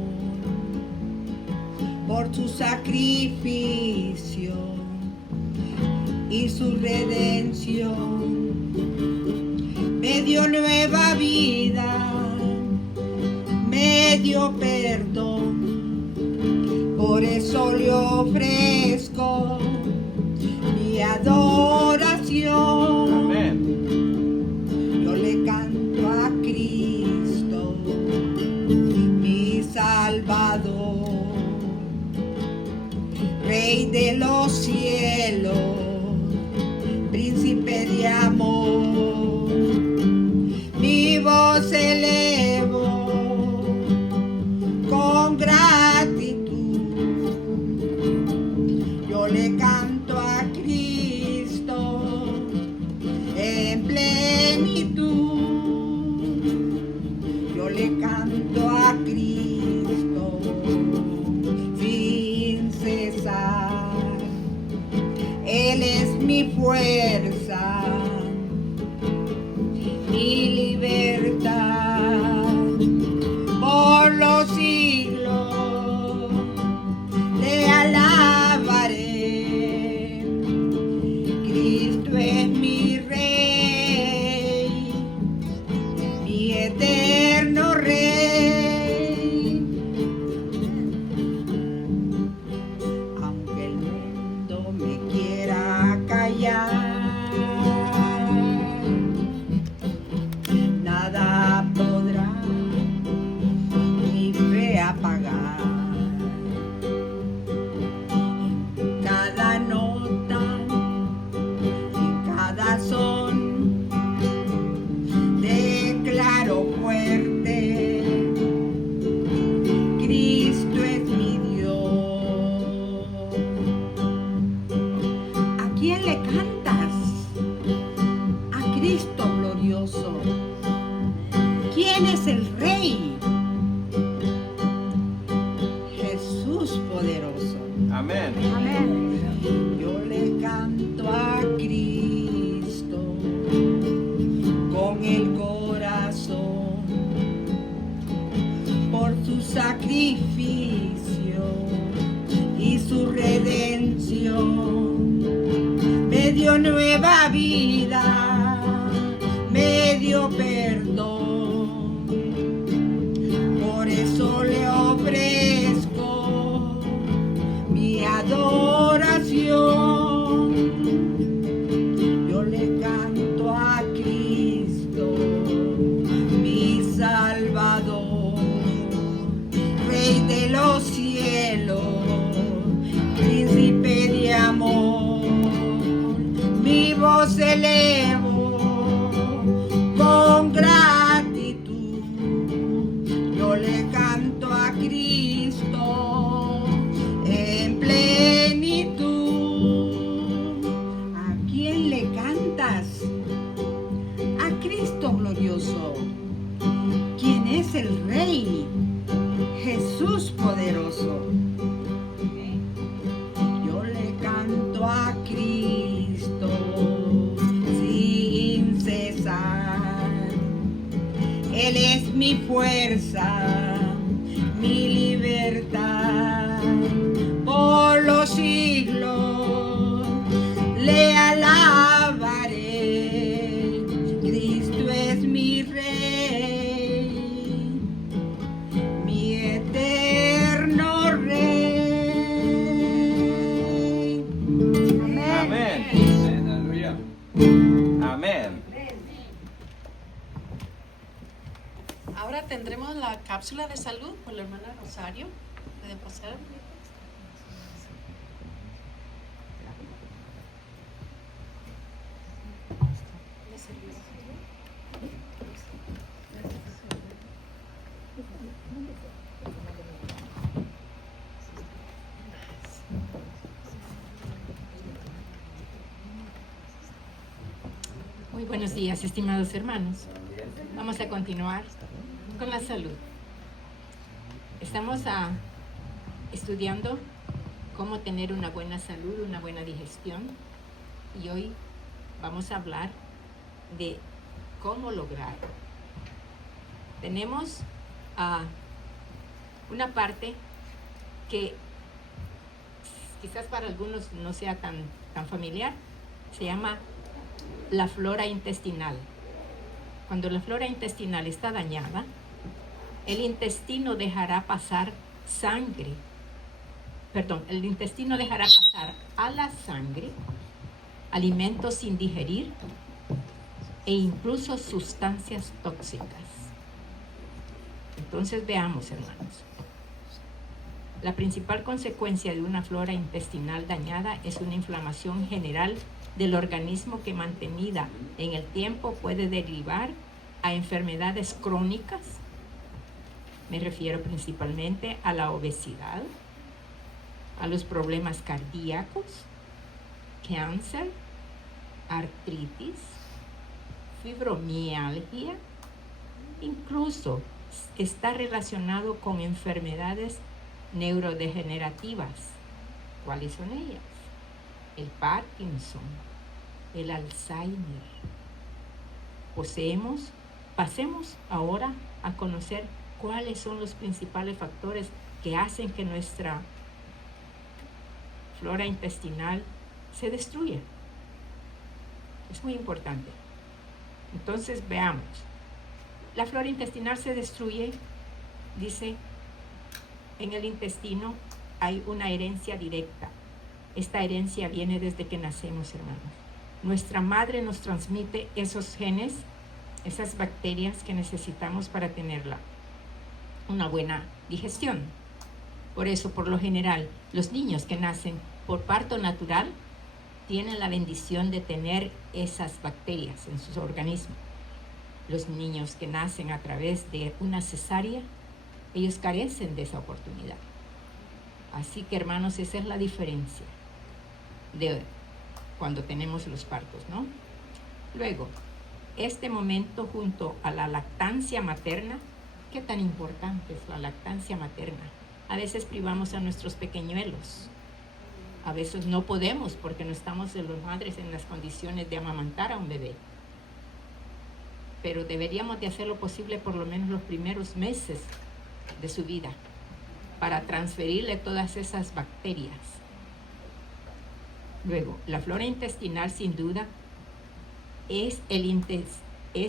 por su sacrificio y su redención. Me dio nueva vida, me dio perdón, por eso le ofrezco mi adoración. Amén. Yo le canto a Cristo, mi Salvador, Rey de los cielos, Príncipe de amor. Mi voz elevo con gratitud. Yo le canto a Cristo, en plenitud. Yo le canto a Cristo sin cesar. Él es mi fuerza, mi libertad. Por los siglos le alabaré. Cristo es mi Rey, mi eterno Rey. Aunque el mundo me quiera callar, nada podrá mi fe apagar. En cada nota, en cada son, declaro fuerte: Cristo es mi Dios. ¿A quién le cantas? A Cristo glorioso. ¿Quién es el Rey? Jesús poderoso. Amén. Yo le canto a Cristo con el corazón por su sacrificio y su redención. Me dio nueva vida, me dio perdón. Por eso le ofrezco mi adoración. Yo le canto a Cristo, mi Salvador, Rey de los cielos, Príncipe de amor. Mi voz elevo con gratitud. Yo le canto a Cristo en plenitud. ¿A quién le cantas? A Cristo glorioso. ¿Quién es el Rey? Jesús poderoso. Yo le canto a Cristo sin cesar. Él es mi fuerza, mi libertad. Por los siglos le alabaré. Cristo es mi Rey, mi eterno Rey. Amén. Aleluya. Amén. Ahora tendremos la cápsula de salud por la hermana Rosario. ¿Pueden pasar? Muy buenos días, estimados hermanos. Vamos a continuar con la salud. Estamos estudiando cómo tener una buena salud, una buena digestión. Y hoy vamos a hablar de cómo lograrlo. Tenemos una parte que quizás para algunos no sea tan familiar. Se llama la flora intestinal. Cuando la flora intestinal está dañada, el intestino dejará pasar a la sangre alimentos sin digerir e incluso sustancias tóxicas. Entonces veamos, hermanos. La principal consecuencia de una flora intestinal dañada es una inflamación general del organismo que, mantenida en el tiempo, puede derivar a enfermedades crónicas. Me refiero principalmente a la obesidad, a los problemas cardíacos, cáncer, artritis, fibromialgia, incluso está relacionado con enfermedades neurodegenerativas. ¿Cuáles son ellas? El Parkinson, el Alzheimer. Pasemos ahora a conocer cuáles son los principales factores que hacen que nuestra flora intestinal se destruya. Es muy importante. Entonces veamos. La flora intestinal se destruye, dice, en el intestino hay una herencia directa. Esta herencia viene desde que nacemos, hermanos. Nuestra madre nos transmite esos genes, esas bacterias que necesitamos para tenerla una buena digestión. Por eso, por lo general, los niños que nacen por parto natural tienen la bendición de tener esas bacterias en su organismo. Los niños que nacen a través de una cesárea, ellos carecen de esa oportunidad. Así que, hermanos, esa es la diferencia de cuando tenemos los partos, ¿no? Luego, este momento junto a la lactancia materna, ¿qué tan importante es la lactancia materna? A veces privamos a nuestros pequeñuelos. A veces no podemos porque no estamos de las madres en las condiciones de amamantar a un bebé. Pero deberíamos de hacer lo posible por lo menos los primeros meses de su vida para transferirle todas esas bacterias. Luego, la flora intestinal sin duda es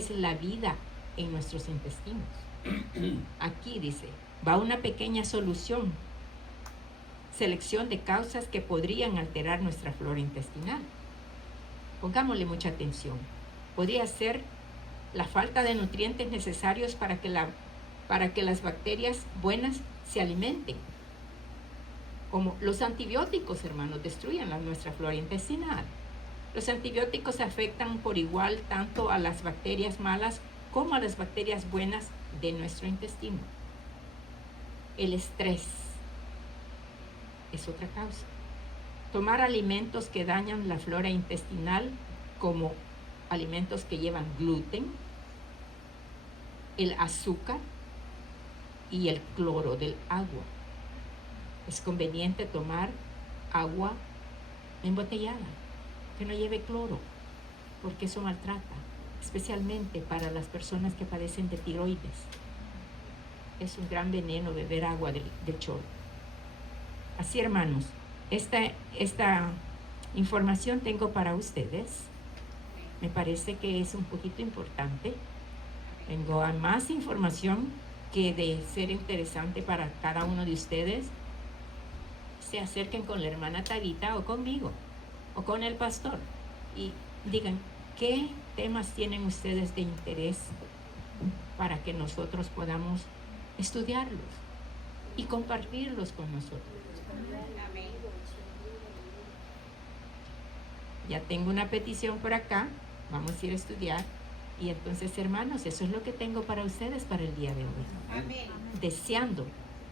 la vida en nuestros intestinos. Aquí dice, va una pequeña solución. Selección de causas que podrían alterar nuestra flora intestinal. Pongámosle mucha atención. Podría ser la falta de nutrientes necesarios para que las bacterias buenas se alimenten. Como los antibióticos, hermanos, destruyen nuestra flora intestinal. Los antibióticos afectan por igual tanto a las bacterias malas como a las bacterias buenas de nuestro intestino. El estrés es otra causa. Tomar alimentos que dañan la flora intestinal, como alimentos que llevan gluten, el azúcar y el cloro del agua. Es conveniente tomar agua embotellada, que no lleve cloro, porque eso maltrata, especialmente para las personas que padecen de tiroides. Es un gran veneno beber agua del chorro. Así, hermanos, esta información tengo para ustedes. Me parece que es un poquito importante. Tengo más información que de ser interesante para cada uno de ustedes. Se acerquen con la hermana Tabita o conmigo o con el pastor y digan qué temas tienen ustedes de interés para que nosotros podamos estudiarlos y compartirlos con nosotros. Ya tengo una petición por acá, vamos a ir a estudiar. Y entonces, hermanos, eso es lo que tengo para ustedes para el día de hoy. Amén. Deseando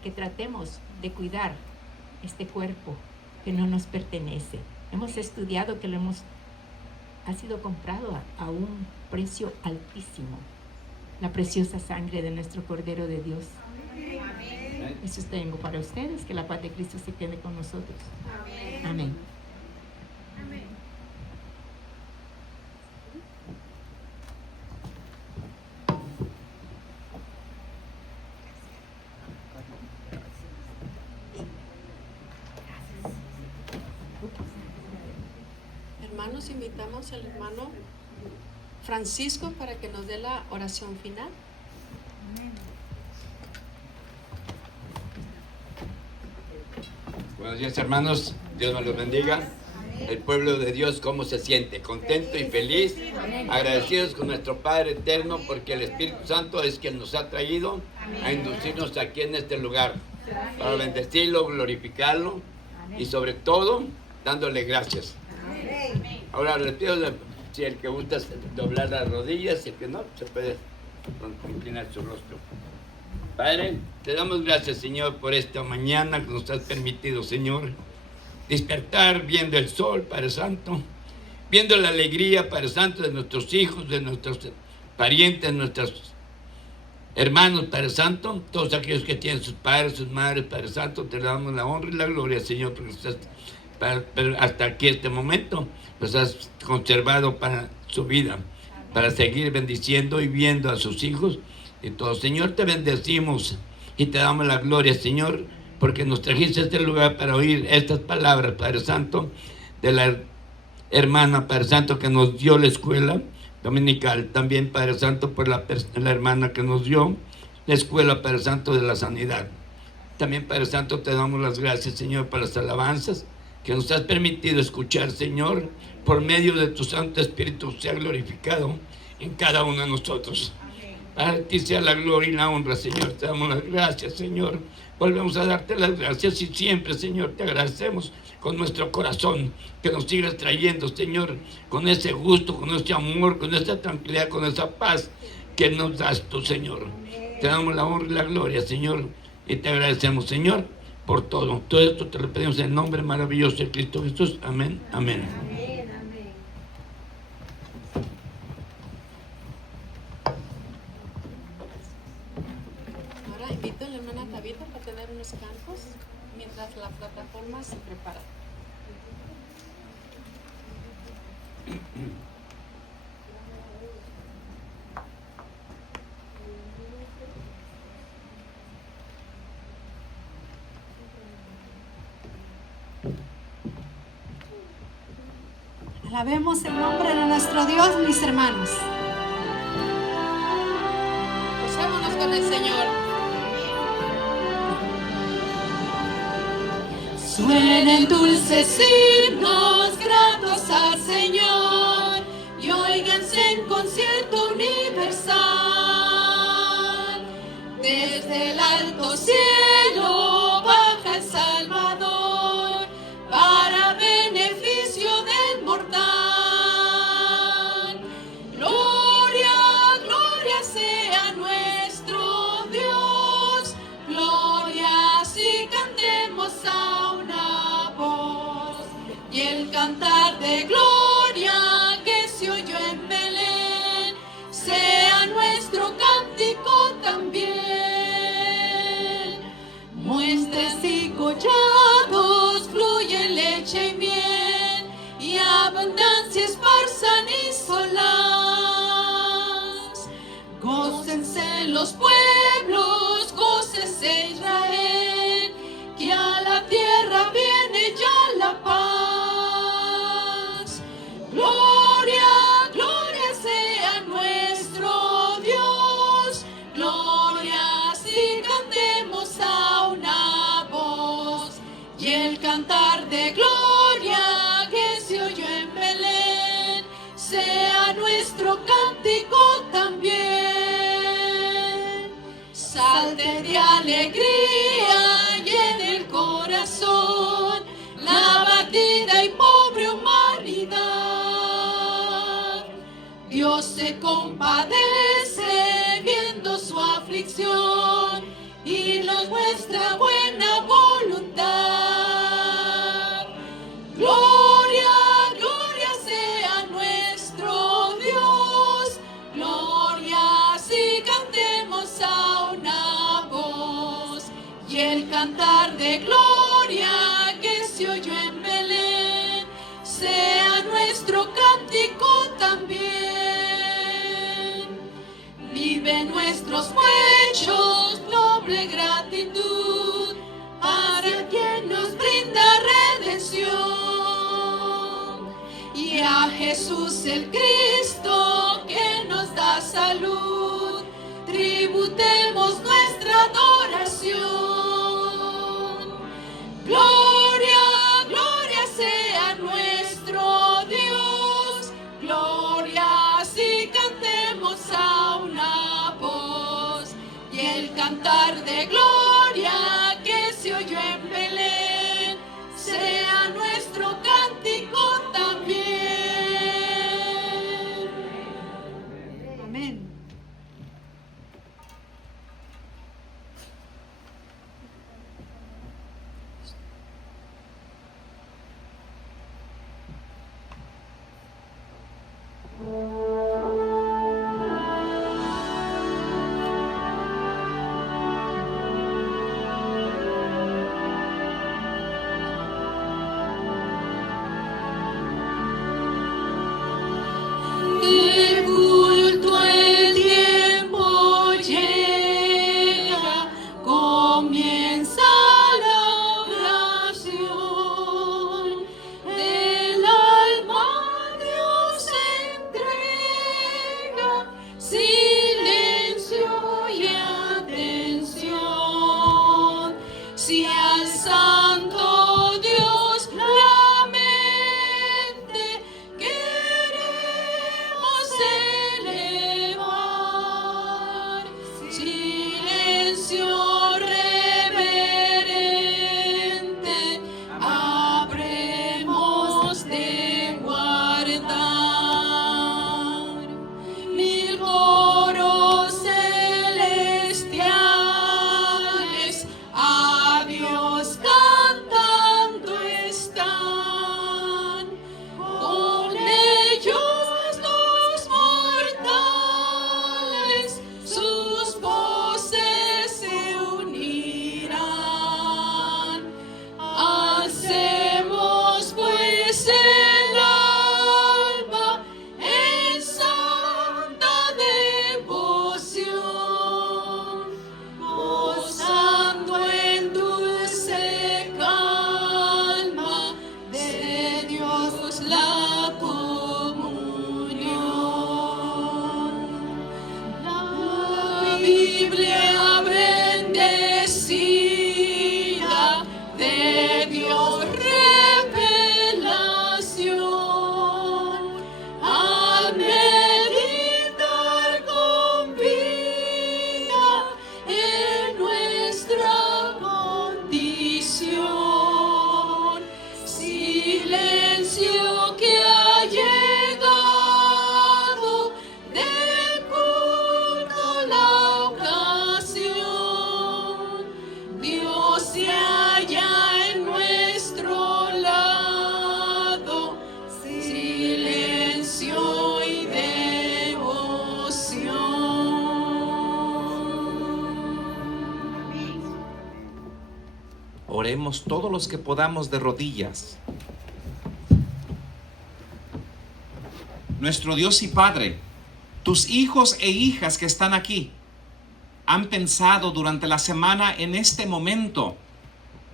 que tratemos de cuidar este cuerpo que no nos pertenece. Hemos estudiado que ha sido comprado a un precio altísimo. La preciosa sangre de nuestro Cordero de Dios. Amén. Eso tengo para ustedes, que la paz de Cristo se quede con nosotros. Amén. Amén. Hermanos, invitamos al hermano Francisco para que nos dé la oración final. Buenos días, hermanos, Dios nos los bendiga. El pueblo de Dios, ¿cómo se siente? Contento y feliz, agradecidos con nuestro Padre eterno, porque el Espíritu Santo es quien nos ha traído a inducirnos aquí en este lugar, para bendecirlo, glorificarlo y sobre todo dándole gracias. Ahora les pido, si el que gusta doblar las rodillas, si el que no, se puede inclinar su rostro. Padre, te damos gracias, Señor, por esta mañana que nos has permitido, Señor, despertar viendo el sol, Padre Santo, viendo la alegría, Padre Santo, de nuestros hijos, de nuestros parientes, nuestros hermanos, Padre Santo, todos aquellos que tienen sus padres, sus madres, Padre Santo, te damos la honra y la gloria, Señor, porque hasta aquí este momento los has conservado para su vida, para seguir bendiciendo y viendo a sus hijos y todo. Señor, te bendecimos y te damos la gloria, Señor, porque nos trajiste a este lugar para oír estas palabras, Padre Santo, de la hermana, Padre Santo, que nos dio la escuela dominical. También, Padre Santo, por la hermana que nos dio la escuela, Padre Santo, de la sanidad. También, Padre Santo, te damos las gracias, Señor, por las alabanzas que nos has permitido escuchar, Señor, por medio de tu Santo Espíritu sea glorificado en cada uno de nosotros. Para ti sea la gloria y la honra, Señor. Te damos las gracias, Señor. Volvemos a darte las gracias y siempre, Señor, te agradecemos con nuestro corazón que nos sigas trayendo, Señor, con ese gusto, con ese amor, con esa tranquilidad, con esa paz que nos das tú, Señor. Te damos la honra y la gloria, Señor, y te agradecemos, Señor, por todo. Todo esto te lo pedimos en el nombre maravilloso de Cristo Jesús. Amén, amén. Ahora invito a la hermana Tabita para tener unos cantos mientras la plataforma se prepara. Alabemos el nombre de nuestro Dios, mis hermanos. Gocémonos con el Señor. Suenen dulces himnos gratos al Señor y óiganse en concierto universal. Desde el alto cielo baja el Salvador para beneficio del mortal. Gloria, gloria sea nuestro Dios. Gloria si cantemos a una voz. Y el cantar de gloria que se oyó en Belén sea nuestro cántico también. Muestres y collados fluyen leche y miel y abundancia esparzan y solaz. Gócense los pueblos, gócese Israel, que a la tierra viene ya la paz. Gloria, gloria sea nuestro Dios. Gloria si cantemos a una voz. Y el cantar de gloria que se oyó en Belén sea nuestro cántico también. Salte de alegría y en el corazón la abatida y pobre humanidad. Dios se compadece viendo su aflicción y nos muestra buena voluntad. Gloria, gloria sea nuestro Dios. Gloria si cantemos a una voz. Y el cantar de gloria que se oyó en Belén sea nuestro cántico también. Vive en nuestros pechos noble gratitud para quien nos brinda redención. Y a Jesús el Cristo que nos da salud, tributemos nuestra adoración. Gloria, gloria sea nuestro Dios. Gloria si cantemos a una voz. Y el cantar de gloria que se oyó en Belén sea nuestro cántico también. Amén. Oremos todos los que podamos de rodillas. Nuestro Dios y Padre, tus hijos e hijas que están aquí han pensado durante la semana en este momento,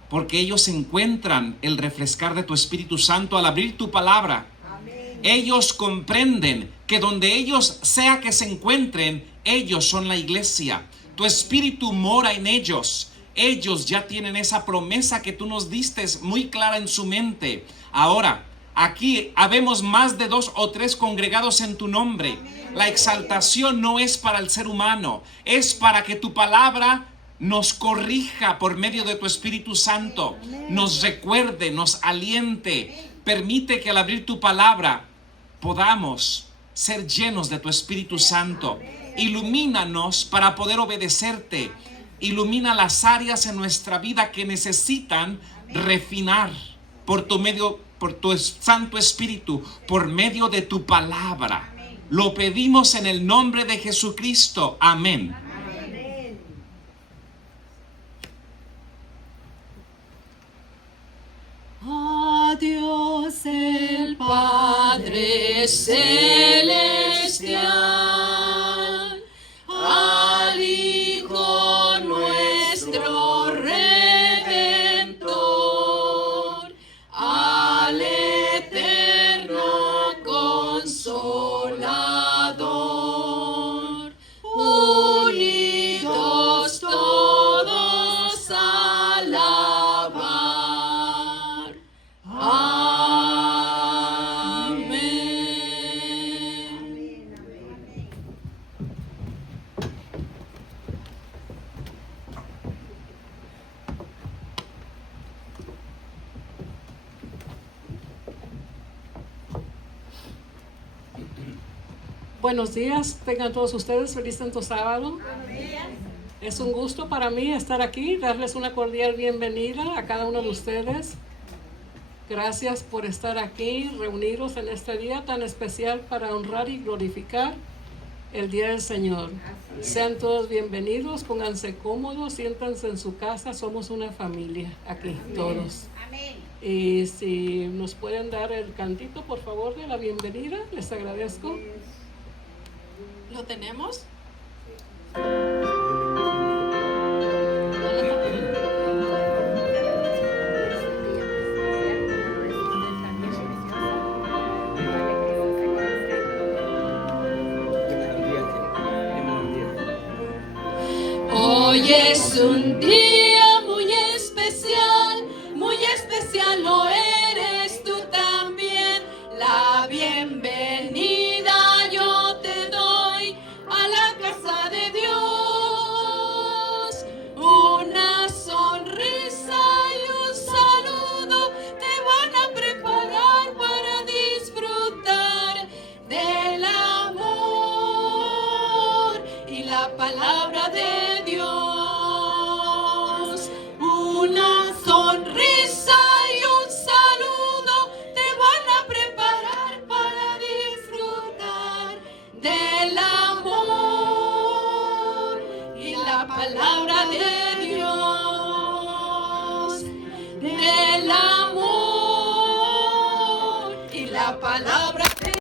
porque ellos encuentran el refrescar de tu Espíritu Santo al abrir tu palabra. Amén. Ellos comprenden que donde ellos sea que se encuentren, ellos son la iglesia. Tu Espíritu mora en ellos. Ellos ya tienen esa promesa que tú nos diste muy clara en su mente. Ahora, aquí habemos más de 2 o 3 congregados en tu nombre. La exaltación no es para el ser humano, es para que tu palabra nos corrija por medio de tu Espíritu Santo, nos recuerde, nos aliente. Permite que al abrir tu palabra podamos ser llenos de tu Espíritu Santo. Ilumínanos para poder obedecerte. Ilumina las áreas en nuestra vida que necesitan refinar por tu Santo Espíritu, por medio de tu palabra. Lo pedimos en el nombre de Jesucristo. Amén. A Dios el Padre Celestial, al Hijo nuestro Redentor, al Eterno Consolador, unidos todos a alabar. Amén. Buenos días, tengan todos ustedes feliz Santo Sábado. Es un gusto para mí estar aquí, darles una cordial bienvenida a cada uno de ustedes. Gracias por estar aquí, reunidos en este día tan especial para honrar y glorificar el Día del Señor. Sean todos bienvenidos, pónganse cómodos, siéntanse en su casa, somos una familia aquí, todos. Y si nos pueden dar el cantito, por favor, de la bienvenida, les agradezco. ¿Lo tenemos? Hoy es un día muy especial lo eres tú también. La bienvenida yo te doy a la casa de Dios. Una sonrisa y un saludo te van a preparar para disfrutar del amor y la palabra